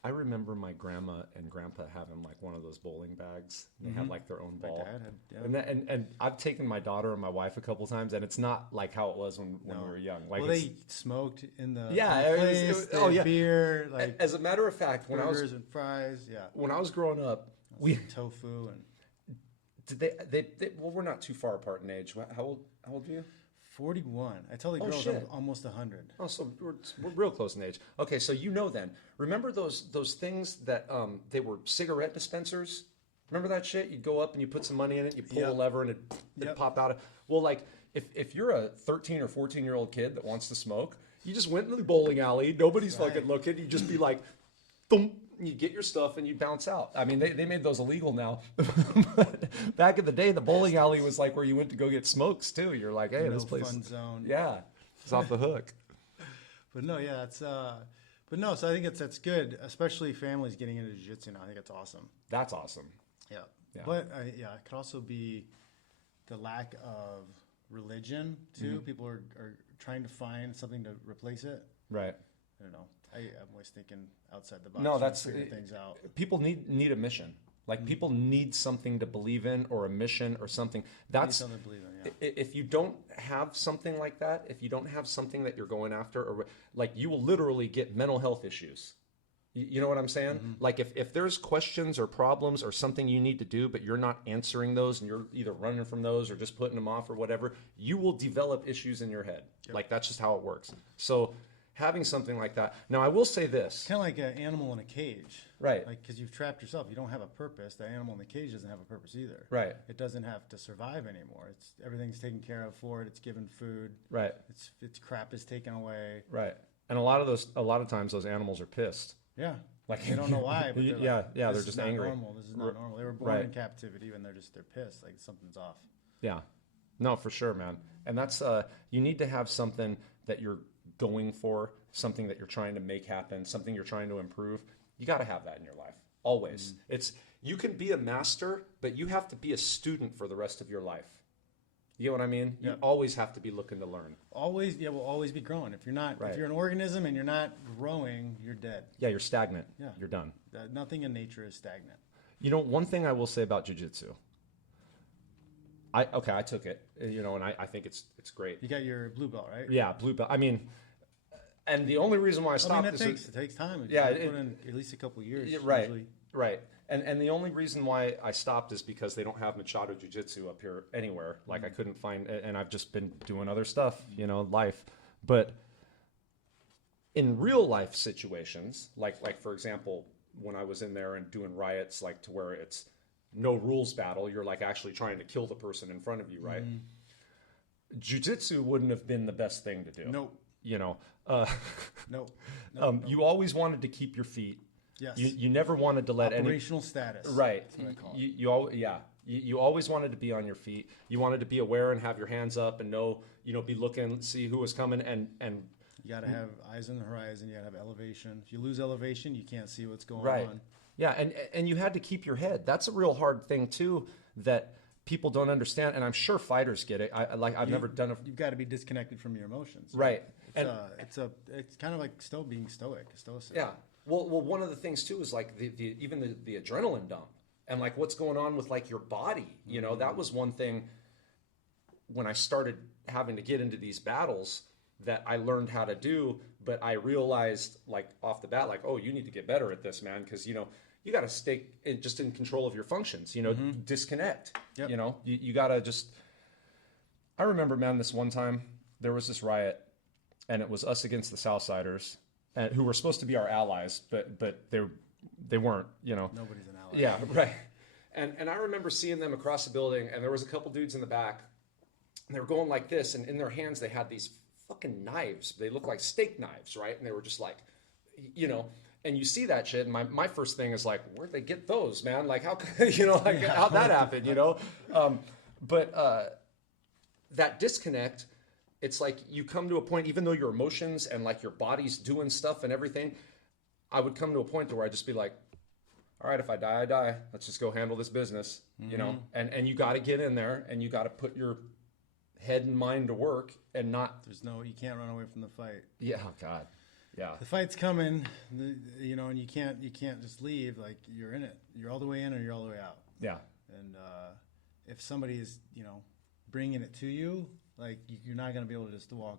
I remember my grandma and grandpa having like one of those bowling bags. They had like their own ball. My dad had, and I've taken my daughter and my wife a couple times, and it's not like how it was when we were young. Like, well, they smoked in the place, it was beer. Like, as a matter of fact, when burgers and fries. Yeah. When I was growing up, we tofu and. Did they? Well, we're not too far apart in age. How old are you? 41. I tell the girls I'm almost 100. Oh, so we're real close in age. Okay, so then. Remember those things that they were cigarette dispensers? Remember that shit? You'd go up and you put some money in it, you pull a lever and it'd pop out. Well, like if you're a 13 or 14-year-old kid that wants to smoke, you just went into the bowling alley, nobody's fucking looking, you just be like, thump, you get your stuff and you bounce out. I mean, they made those illegal now. But back in the day, the bowling alley was like where you went to go get smokes too. You're like, hey, this place, fun zone. Yeah, it's off the hook. But no, yeah, that's. But no, so I think that's good, especially families getting into jiu-jitsu now. I think that's awesome. That's awesome. Yeah. But it could also be the lack of religion too. People are trying to find something to replace it. Right. I don't know. I'm always thinking outside the box. No, that's figure things out. People need a mission. Like people need something to believe in, or a mission, or something. That's something to believe in. Yeah. If you don't have something like that, if you don't have something that you're going after, or like you will literally get mental health issues. You know what I'm saying? Like if there's questions or problems or something you need to do, but you're not answering those, and you're either running from those or just putting them off or whatever, you will develop issues in your head. Yep. Like that's just how it works. So having something like that. Now, I will say this. Kind of like an animal in a cage. Right. Like, because you've trapped yourself. You don't have a purpose. The animal in the cage doesn't have a purpose either. Right. It doesn't have to survive anymore. Everything's taken care of for it. It's given food. Right. Its crap is taken away. Right. And a lot of times those animals are pissed. Yeah. Like they don't know why, but they're just angry. Normal. This is not normal. They were born in captivity and they're pissed. Like something's off. Yeah. No, for sure, man. And that's you need to have something that you're going for, something that you're trying to make happen, something you're trying to improve. You got to have that in your life always. You can be a master, but you have to be a student for the rest of your life. You know what I mean? You Yep. always have to be looking to learn. Always, yeah, we'll always be growing. If you're not, Right. if you're an organism and you're not growing, you're dead. Yeah, you're stagnant. Yeah. You're done. Nothing in nature is stagnant. You know, one thing I will say about jiu-jitsu, I took it, you know, and I think it's great. You got your blue belt, right? Yeah, blue belt. I mean, and the only reason why I stopped it takes time. Yeah, You put in at least a couple of years. Yeah, right, usually. right. And the only reason why I stopped is because they don't have Machado Jiu-Jitsu up here anywhere. Like I couldn't find, and I've just been doing other stuff, you know, life. But in real life situations, like for example, when I was in there and doing riots, like to where it's no rules battle, you're like actually trying to kill the person in front of you, right? Jiu-Jitsu wouldn't have been the best thing to do. Nope. You know, Nope. you always wanted to keep your feet. Yes. You never wanted to let Operational status. Right. That's what I call it. You always wanted to be on your feet. You wanted to be aware and have your hands up and know, you know, be looking, see who was coming and You got to have eyes on the horizon. You got to have elevation. If you lose elevation, you can't see what's going right. on. Yeah, and you had to keep your head. That's a real hard thing too that people don't understand, and I'm sure fighters get it. I've never done it. You've got to be disconnected from your emotions. Right. It's kind of like being stoic, stoicism. Yeah. Well, one of the things too is like even the adrenaline dump and like what's going on with like your body. You know, that was one thing when I started having to get into these battles that I learned how to do, but I realized like off the bat, like, oh, you need to get better at this, man, because you know you got to stay just in control of your functions. You know, disconnect. Yep. You know, you got to just. I remember, man, this one time there was this riot, and it was us against the Southsiders, who were supposed to be our allies, but they weren't. You know, Nobody's an ally. yeah, right. And I remember seeing them across the building, and there was a couple dudes in the back, and they were going like this, and in their hands they had these fucking knives. They looked like steak knives, right? And they were just like, you know, and you see that shit, and my first thing is like, where'd they get those, man? Like, how, you know, like how'd that happen, you know? But that disconnect, it's like you come to a point, even though your emotions and like your body's doing stuff and everything, I would come to a point to where I'd just be like, all right, if I die, I die. Let's just go handle this business, you know? And you got to get in there and you got to put your head and mind to work and not. You can't run away from the fight. Yeah, oh God. Yeah. The fight's coming, you know, and you can't just leave. Like you're in it. You're all the way in or you're all the way out. Yeah. And if somebody is, you know, bringing it to you, like you're not going to be able to just walk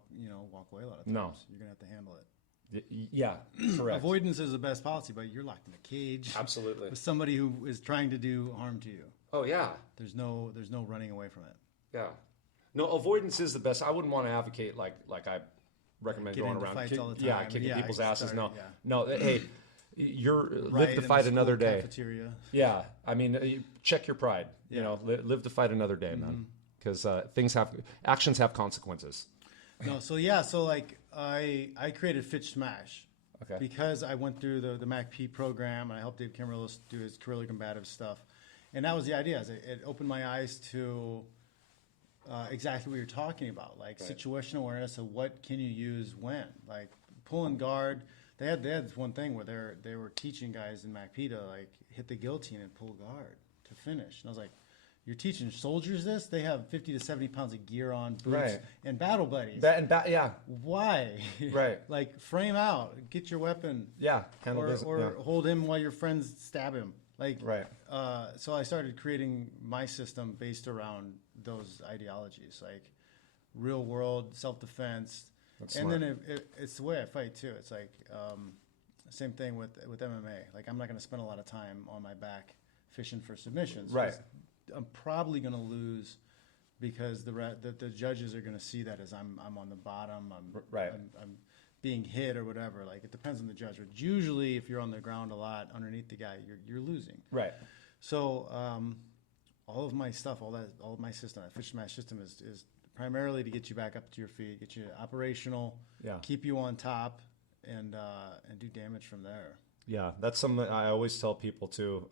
away a lot of times. No. You're going to have to handle it. Yeah, correct. Avoidance is the best policy, but you're locked in a cage. Absolutely. With somebody who is trying to do harm to you. Oh yeah. There's no running away from it. Yeah. No, avoidance is the best. I wouldn't want to advocate like I recommend Get going into around fights all the yeah, time. kicking Yeah, people's I asses. started, No. Hey, live Riot to in the fight school another day. Cafeteria. Yeah. I mean, check your pride. Yeah. You know, live to fight another day, man. Because actions have consequences. No, so like I created Fitch Smash. Okay. Because I went through the MACP program and I helped Dave Camarillo do his guerrilla combative stuff. And that was the idea. It opened my eyes to exactly what you're talking about, like Right. situational awareness of what can you use when, like pulling guard. They had this one thing where they were teaching guys in MACP to like hit the guillotine and pull guard to finish. And I was like, you're teaching soldiers this? They have 50 to 70 pounds of gear on, boots, Right. and battle buddies. Yeah. Why? Right. Like frame out, get your weapon. Yeah. Handle Or, business. or Yeah. hold him while your friends stab him. Like, Right. So I started creating my system based around those ideologies, like real world self-defense. That's And smart. then it's the way I fight too. It's like same thing with MMA. Like I'm not going to spend a lot of time on my back fishing for submissions. 'Cause Right. I'm probably going to lose because the judges are going to see that as I'm on the bottom. Right. I'm being hit or whatever. Like it depends on the judge. But usually, if you're on the ground a lot underneath the guy, you're losing. Right. So all of my stuff, all of my system, that Fitch Smash system is primarily to get you back up to your feet, get you operational, Yeah. keep you on top, and do damage from there. Yeah, that's something that I always tell people too.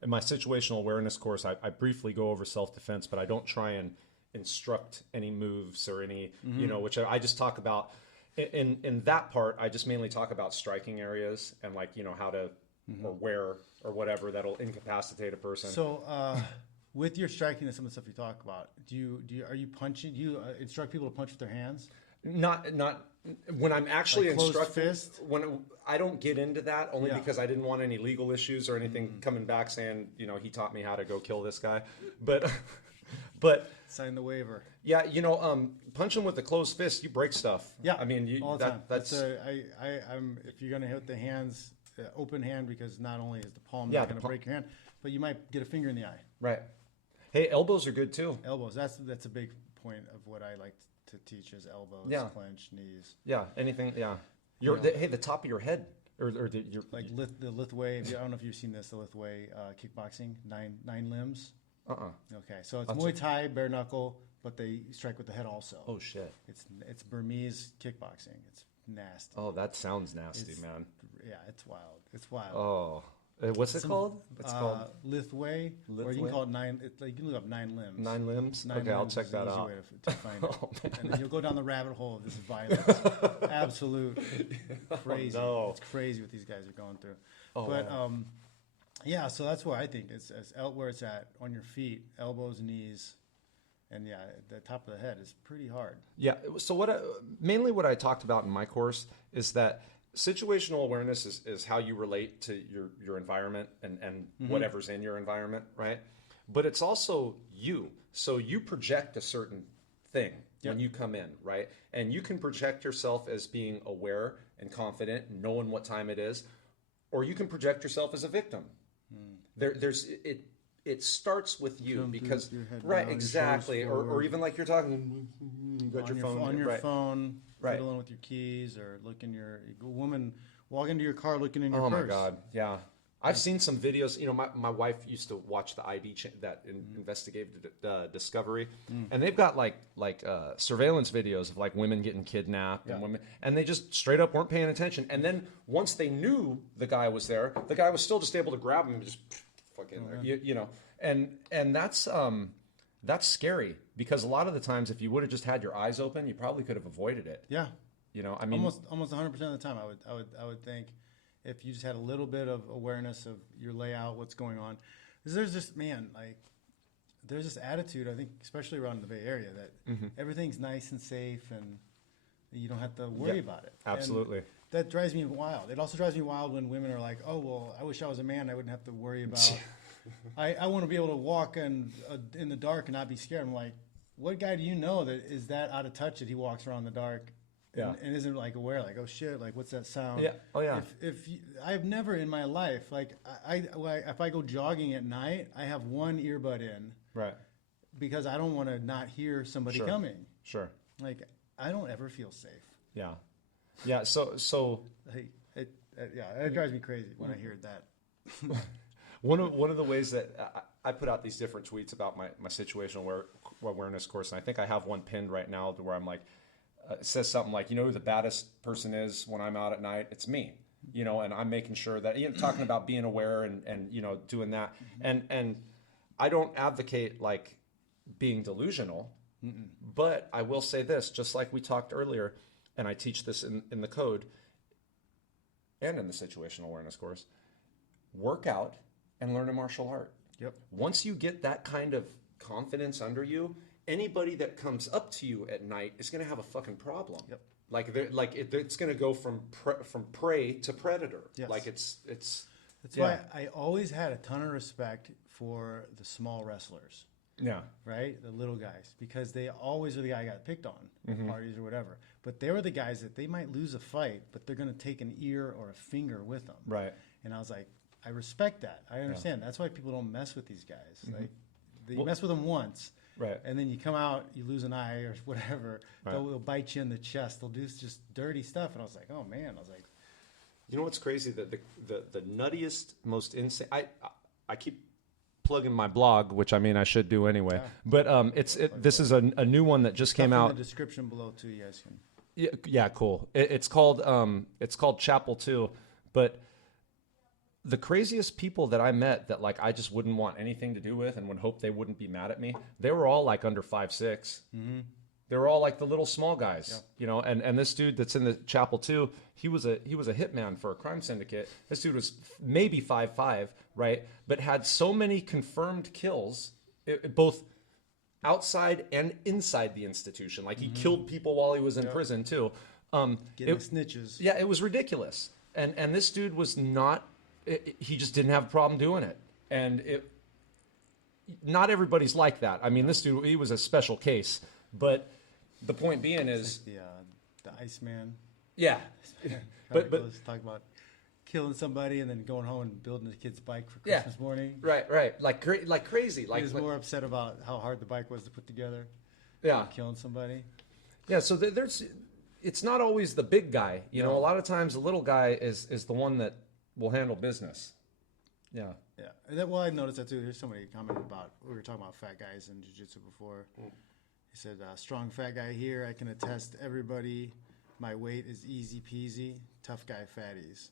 In my situational awareness course, I briefly go over self-defense, but I don't try and instruct any moves or any, which I just talk about. In that part, I just mainly talk about striking areas and like, how to or where or whatever that'll incapacitate a person. So with your striking and some of the stuff you talk about, are you punching? Do you instruct people to punch with their hands? Not when I'm actually Like closed instructing. fist? When I don't get into that only Yeah. because I didn't want any legal issues or anything coming back saying, you know, he taught me how to go kill this guy. But Sign the waiver. yeah, you know, punching with the closed fist, you break stuff. Yeah, I mean, all the time. that's I'm if you're gonna hit the hands, open hand, because not only is the palm Yeah, not the gonna palm. break your hand, but you might get a finger in the eye. right. Hey, elbows are good too. Elbows. That's a big point of what I like to teach is elbows, Yeah. clench, knees. Yeah, anything. Yeah, the top of your head or your Like the Lithway. I don't know if you've seen this. The Lithway kickboxing, nine limbs. Okay, so it's Muay Thai, bare knuckle, but they strike with the head also. Oh shit. It's Burmese kickboxing. It's nasty. Oh, that sounds nasty, man. Yeah, it's wild. It's wild. Oh, what's it called? It's called Lithway, or you can call it nine. You can look up 9 limbs. 9 limbs. Nine Okay, I'll limbs check is the that easy out. way to find it. And then you'll go down the rabbit hole of this violence. Absolute crazy. no. It's crazy what these guys are going through. Oh, but wow. yeah, so that's where I think it's where it's at on your feet, elbows, knees, and yeah, the top of the head is pretty hard. Yeah. So mainly what I talked about in my course is that situational awareness is how you relate to your environment and whatever's in your environment, right? But it's also you. So you project a certain thing when you come in, right? And you can project yourself as being aware and confident, knowing what time it is, or you can project yourself as a victim. It starts with you because your head right, down, your exactly, shoulders or forward. even like you're talking, you got on your phone on your right. phone, Right. fiddling with your keys, or looking a woman walk into your car looking in your Oh purse. my God, yeah. I've seen some videos. You know, my wife used to watch the ID that investigative discovery, and they've got like surveillance videos of like women getting kidnapped and women, and they just straight up weren't paying attention. And then once they knew the guy was there, the guy was still just able to grab him and just fucking there, you know. And that's scary because a lot of the times, if you would have just had your eyes open, you probably could have avoided it. Yeah, You know, I mean, almost 100% of the time, I would think if you just had a little bit of awareness of your layout, what's going on, because there's this there's this attitude, I think, especially around the Bay Area, that everything's nice and safe and you don't have to worry about it. Absolutely. And that drives me wild. It also drives me wild when women are like, "Oh well, I wish I was a man. I wouldn't have to worry about." I want to be able to walk in the dark and not be scared. I'm like, what guy do you know that is that out of touch that he walks around in the dark and isn't like aware, like, oh shit, like what's that sound? Yeah. Oh yeah. I've never in my life, like if I go jogging at night, I have one earbud in, Right. because I don't want to not hear somebody coming. Sure. Like I don't ever feel safe. Yeah. Yeah. So Like, it drives me crazy when I hear that. one of the ways that I put out these different tweets about my situational awareness course, and I think I have one pinned right now to where I'm like, it says something like, you know who the baddest person is when I'm out at night? It's me. You know, and I'm making sure that, you know, talking about being aware and you know, doing that. And I don't advocate like being delusional, but I will say this, just like we talked earlier, and I teach this in the code and in the situational awareness course, work out and learn a martial art. Yep. Once you get that kind of confidence under you, anybody that comes up to you at night is going to have a fucking problem. Yep. It's going to go from prey to predator. Yes. Like it's. That's why I always had a ton of respect for the small wrestlers. Yeah. Right? The little guys. Because they always are the guy who got picked on at parties or whatever. But they were the guys that they might lose a fight, but they're going to take an ear or a finger with them. Right. And I was like, I respect that. I understand. That's why people don't mess with these guys. Like, they mess with them once. Right. And then you come out, you lose an eye or whatever. Right. They'll bite you in the chest. They'll do just dirty stuff. And I was like, oh, man. I was like, You know what's crazy? The nuttiest, most insane. I keep plugging my blog, which I mean I should do anyway. Yeah. But this is a new one that just came out. in the description below too. You guys can. Yeah, cool. It's called Chapel 2. But the craziest people that I met that like I just wouldn't want anything to do with and would hope they wouldn't be mad at me, they were all like under 5'6". They were all like the little small guys, you know. And this dude that's in the Chapel 2, he was a hitman for a crime syndicate. This dude was maybe 5'5", right? But had so many confirmed kills both outside and inside the institution. Like he killed people while he was in prison too. Getting snitches. Yeah, it was ridiculous. And this dude was not. He just didn't have a problem doing it. And not everybody's like that. I mean, this dude, he was a special case. But the point being is, like the Iceman. yeah. but talk about killing somebody and then going home and building the kid's bike for Christmas morning. Right. Like crazy. He was more upset about how hard the bike was to put together. Yeah. Than killing somebody. Yeah. So there's. It's not always the big guy. You know, a lot of times the little guy is the one that will handle business. Yeah. Yeah. And then, well, I noticed that too. There's somebody commented about, we were talking about fat guys in jiu-jitsu before. He said, strong fat guy here. I can attest everybody. My weight is easy peasy. Tough guy fatties.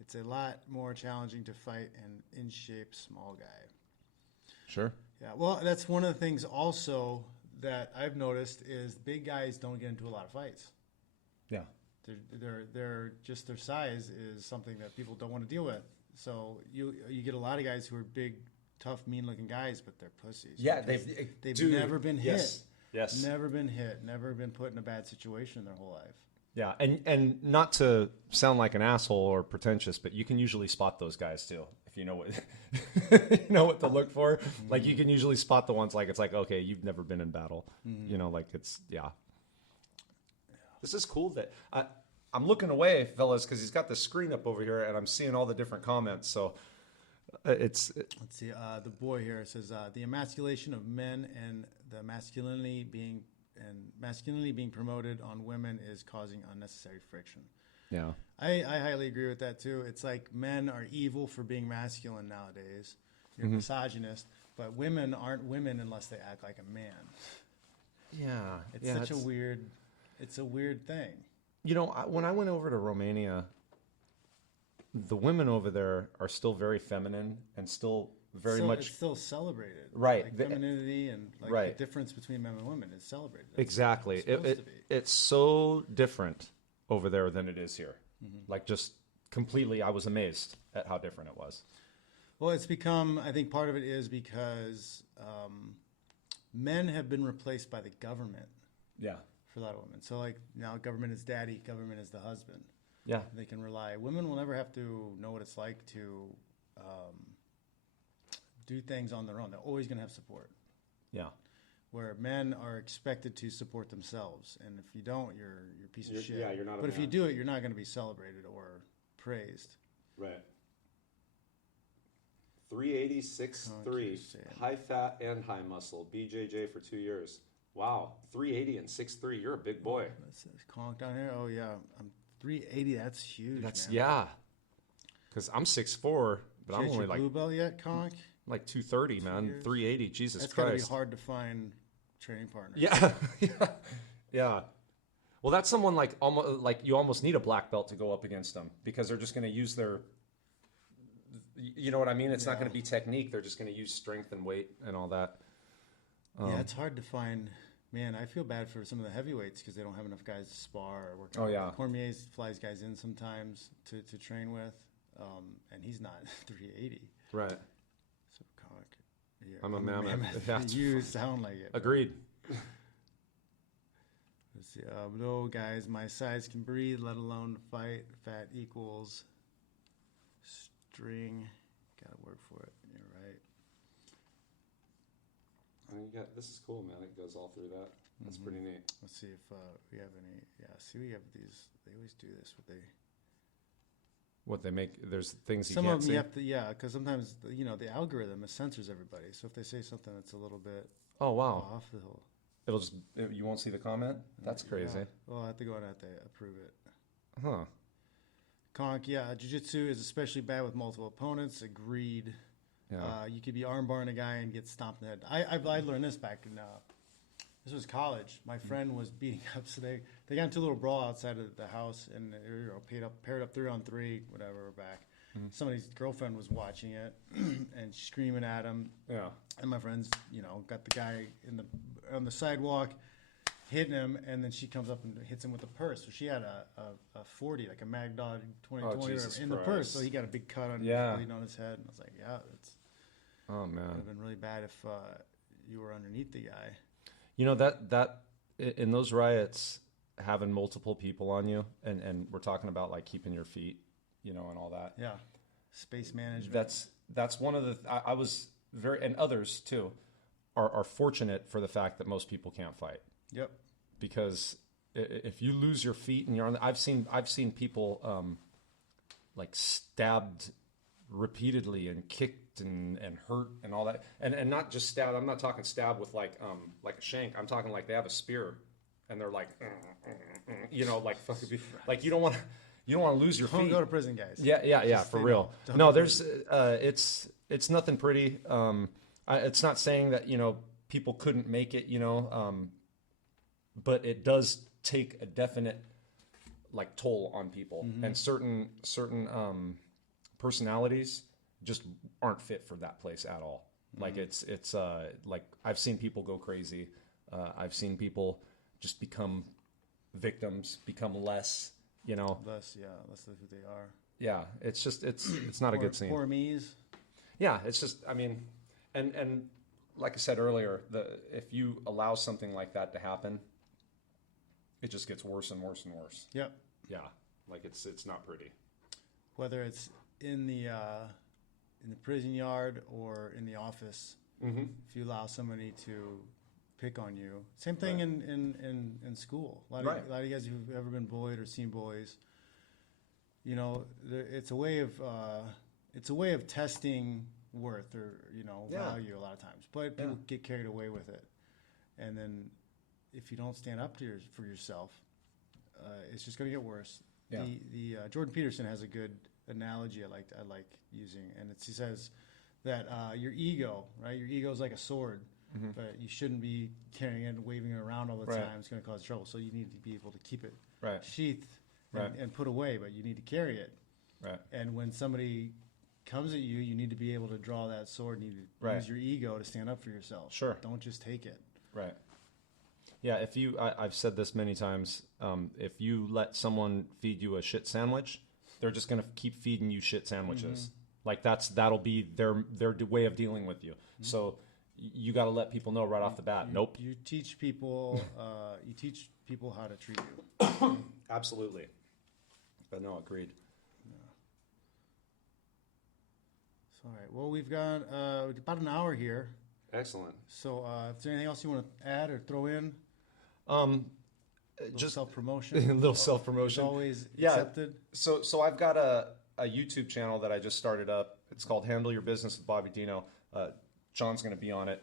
It's a lot more challenging to fight an in shape small guy. Sure. Yeah. Well, that's one of the things also that I've noticed is big guys don't get into a lot of fights. Yeah. They're just their size is something that people don't want to deal with. So you get a lot of guys who are big, tough, mean-looking guys, but they're pussies. Yeah, they've never been hit. Yes. Never been hit. Never been put in a bad situation in their whole life. Yeah, and not to sound like an asshole or pretentious, but you can usually spot those guys too if you know what you know what to look for. Like you can usually spot the ones like it's like, okay, you've never been in battle. You know, like it's This is cool that I'm looking away, fellas, because he's got the screen up over here, and I'm seeing all the different comments. So Let's see. The boy here says the emasculation of men and the masculinity being promoted on women is causing unnecessary friction. Yeah, I highly agree with that too. It's like men are evil for being masculine nowadays. You're misogynist, but women aren't women unless they act like a man. Yeah, it's such a weird. It's a weird thing. You know, when I went over to Romania, the women over there are still very feminine and still very much it's still celebrated, right? Like femininity and like the difference between men and women is celebrated. That's exactly. It's so different over there than it is here. Like just completely, I was amazed at how different it was. Well, it's become. I think part of it is because men have been replaced by the government. Yeah. For a lot of women, so like now, government is daddy, government is the husband. Yeah, they can rely. Women will never have to know what it's like to do things on their own. They're always going to have support. Yeah. Where men are expected to support themselves, and if you don't, you're a piece of shit. Yeah, you're not. But if you do it, you're not going to be celebrated or praised. Right. 380, 6'3", high fat and high muscle. BJJ for 2 years. Wow, 380 and 6'3". You're a big boy. That's Conk down here. Oh yeah, I'm 380. That's huge. That's man. yeah. Because I'm 6'4", but I'm only like blue belt yet, Conk? Like 230, man. 380. Jesus That's Christ. That's gotta be hard to find training partners. Yeah. Well, that's someone like almost like you almost need a black belt to go up against them because they're just going to use their. You know what I mean? It's not going to be technique. They're just going to use strength and weight and all that. Yeah, it's hard to find. Man, I feel bad for some of the heavyweights because they don't have enough guys to spar or work out. Oh, yeah. Cormier flies guys in sometimes to train with, and he's not 380. Right. So, Conk, yeah, I'm a mammoth. Yeah. You sound like it. Agreed. Let's see. No, guys, my size can breathe, let alone fight. Fat equals string. Gotta work for it. You're right. This is cool, man. It goes all through that. That's pretty neat. Let's see if we have any. Yeah, see, we have these. They always do this. What they make? There's things you some can't of them see. you have to. Yeah, because sometimes the algorithm censors everybody. So if they say something that's a little bit off, It'll just you won't see the comment. That's crazy. Yeah. Well, I have to go and I have to approve it. Huh. Conk, yeah, jiu-jitsu is especially bad with multiple opponents. Agreed. Yeah. You could be armbarring a guy and get stomped in the head. I learned this back in this was college. My friend was beating up, so they got into a little brawl outside of the house, and paired up 3-on-3, whatever. We're back. Somebody's girlfriend was watching it and screaming at him. Yeah. And my friends, got the guy on the sidewalk, hitting him, and then she comes up and hits him with a purse. So she had a 40, like a Mag Dog 2020 in the purse. So he got a big cut on bleeding on his head. And I was like, yeah, that's. Oh man. It would have been really bad if you were underneath the guy. You know, that in those riots, having multiple people on you, and we're talking about like keeping your feet, and all that. Yeah. Space management. That's one of the, I was very, and others too, are fortunate for the fact that most people can't fight. Yep. Because if you lose your feet and you're on, I've seen people like stabbed repeatedly and kicked and hurt and all that, and not just stabbed. I'm not talking stab with like a shank. I'm talking like they have a spear and they're like, like fucking, like you don't want to lose your feet. Don't go to prison, guys. Yeah, for real. No, there's it's nothing pretty. It's not saying that people couldn't make it, but it does take a definite like toll on people, and certain personalities just aren't fit for that place at all. Like it's like I've seen people go crazy. I've seen people just become victims, become less, Less of who they are. Yeah, it's just it's not a good scene. Poor me's. Yeah, it's just, I mean, and like I said earlier, if you allow something like that to happen, it just gets worse and worse and worse. Yep. Yeah, like it's not pretty. Whether it's in the prison yard or in the office, if you allow somebody to pick on you, same thing in school. A lot of you guys who've ever been bullied or seen bullies, it's a way of testing worth or value a lot of times, but people get carried away with it, and then if you don't stand up for yourself, it's just going to get worse. Yeah. The Jordan Peterson has a good analogy I like using, and he says that your ego, right? Your ego is like a sword, but you shouldn't be carrying it and waving it around all the time. It's going to cause trouble. So you need to be able to keep it sheathed and put away, but you need to carry it. Right. And when somebody comes at you, you need to be able to draw that sword. You need to use your ego to stand up for yourself. Sure. Don't just take it. Right. Yeah, I've said this many times, if you let someone feed you a shit sandwich, they're just going to keep feeding you shit sandwiches. Like that'll be their way of dealing with you. So you got to let people know right off the bat. Nope. You teach people how to treat you. Absolutely. But no, agreed. So, all right. Well, we've got about an hour here. Excellent. So, if there's anything else you want to add or throw in? Just self-promotion. A little self-promotion. Always accepted. So I've got a YouTube channel that I just started up. It's called Handle Your Business with Bobby Dino. John's going to be on it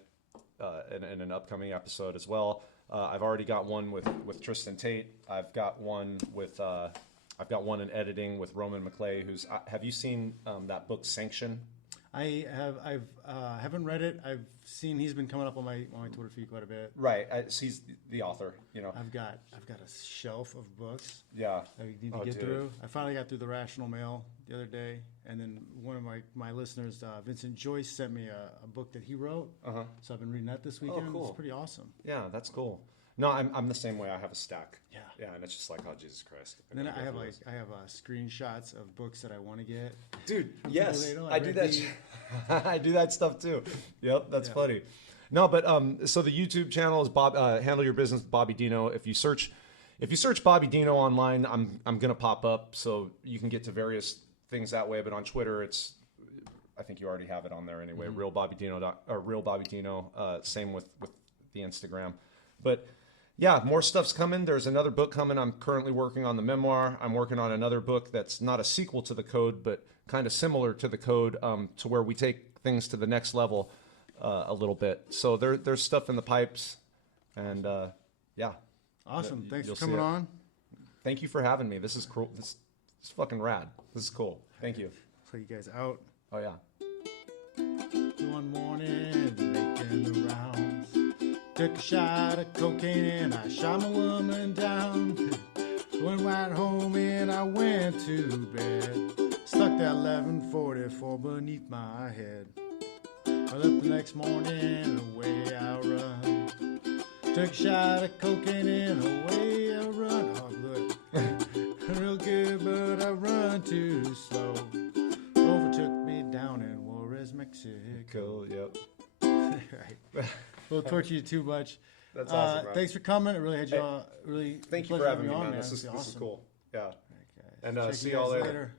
in an upcoming episode as well. I've already got one with Tristan Tate. I've got one in editing with Roman McClay. Have you seen that book Sanction? I haven't read it. I've seen he's been coming up on my Twitter feed quite a bit. Right, he's the author. I've got a shelf of books. Yeah, that we need to get through. I finally got through the Rational Mail the other day, and then one of my listeners, Vincent Joyce, sent me a book that he wrote. So I've been reading that this weekend. Oh, cool. It's pretty awesome. Yeah, that's cool. No, I'm the same way. I have a stack. Yeah, and it's just like, oh, Jesus Christ. And then I have screenshots of books that I want to get. Dude, yes, I do that. I do that stuff too. Yep, that's funny. No, but so the YouTube channel is Handle Your Business with Bobby Dino. If you search Bobby Dino online, I'm gonna pop up, so you can get to various things that way. But on Twitter, I think you already have it on there anyway. Real Bobby Dino. Same with the Instagram, but. Yeah, more stuff's coming. There's another book coming. I'm currently working on the memoir. I'm working on another book that's not a sequel to The Code, but kind of similar to The Code, to where we take things to the next level a little bit. So there's stuff in the pipes, and yeah. Awesome. Thanks for coming on. Thank you for having me. This is cool. This is fucking rad. This is cool. Thank you. So you guys out. Oh, yeah. One morning, making the rounds. Took a shot of cocaine and I shot my woman down. Went right home and I went to bed. Stuck that 1144 beneath my head. I left the next morning and away I run. Took a shot of cocaine and away I run. Oh, good. Real good, but I run too slow. Overtook me down in Juarez, Mexico. Yep. Right. We'll torture you too much. That's awesome, bro. Thanks for coming. I really had you. Really. Thank you for pleasure having me, you on, man. This is awesome. cool. Yeah. All right, guys. And Check see you y'all guys later.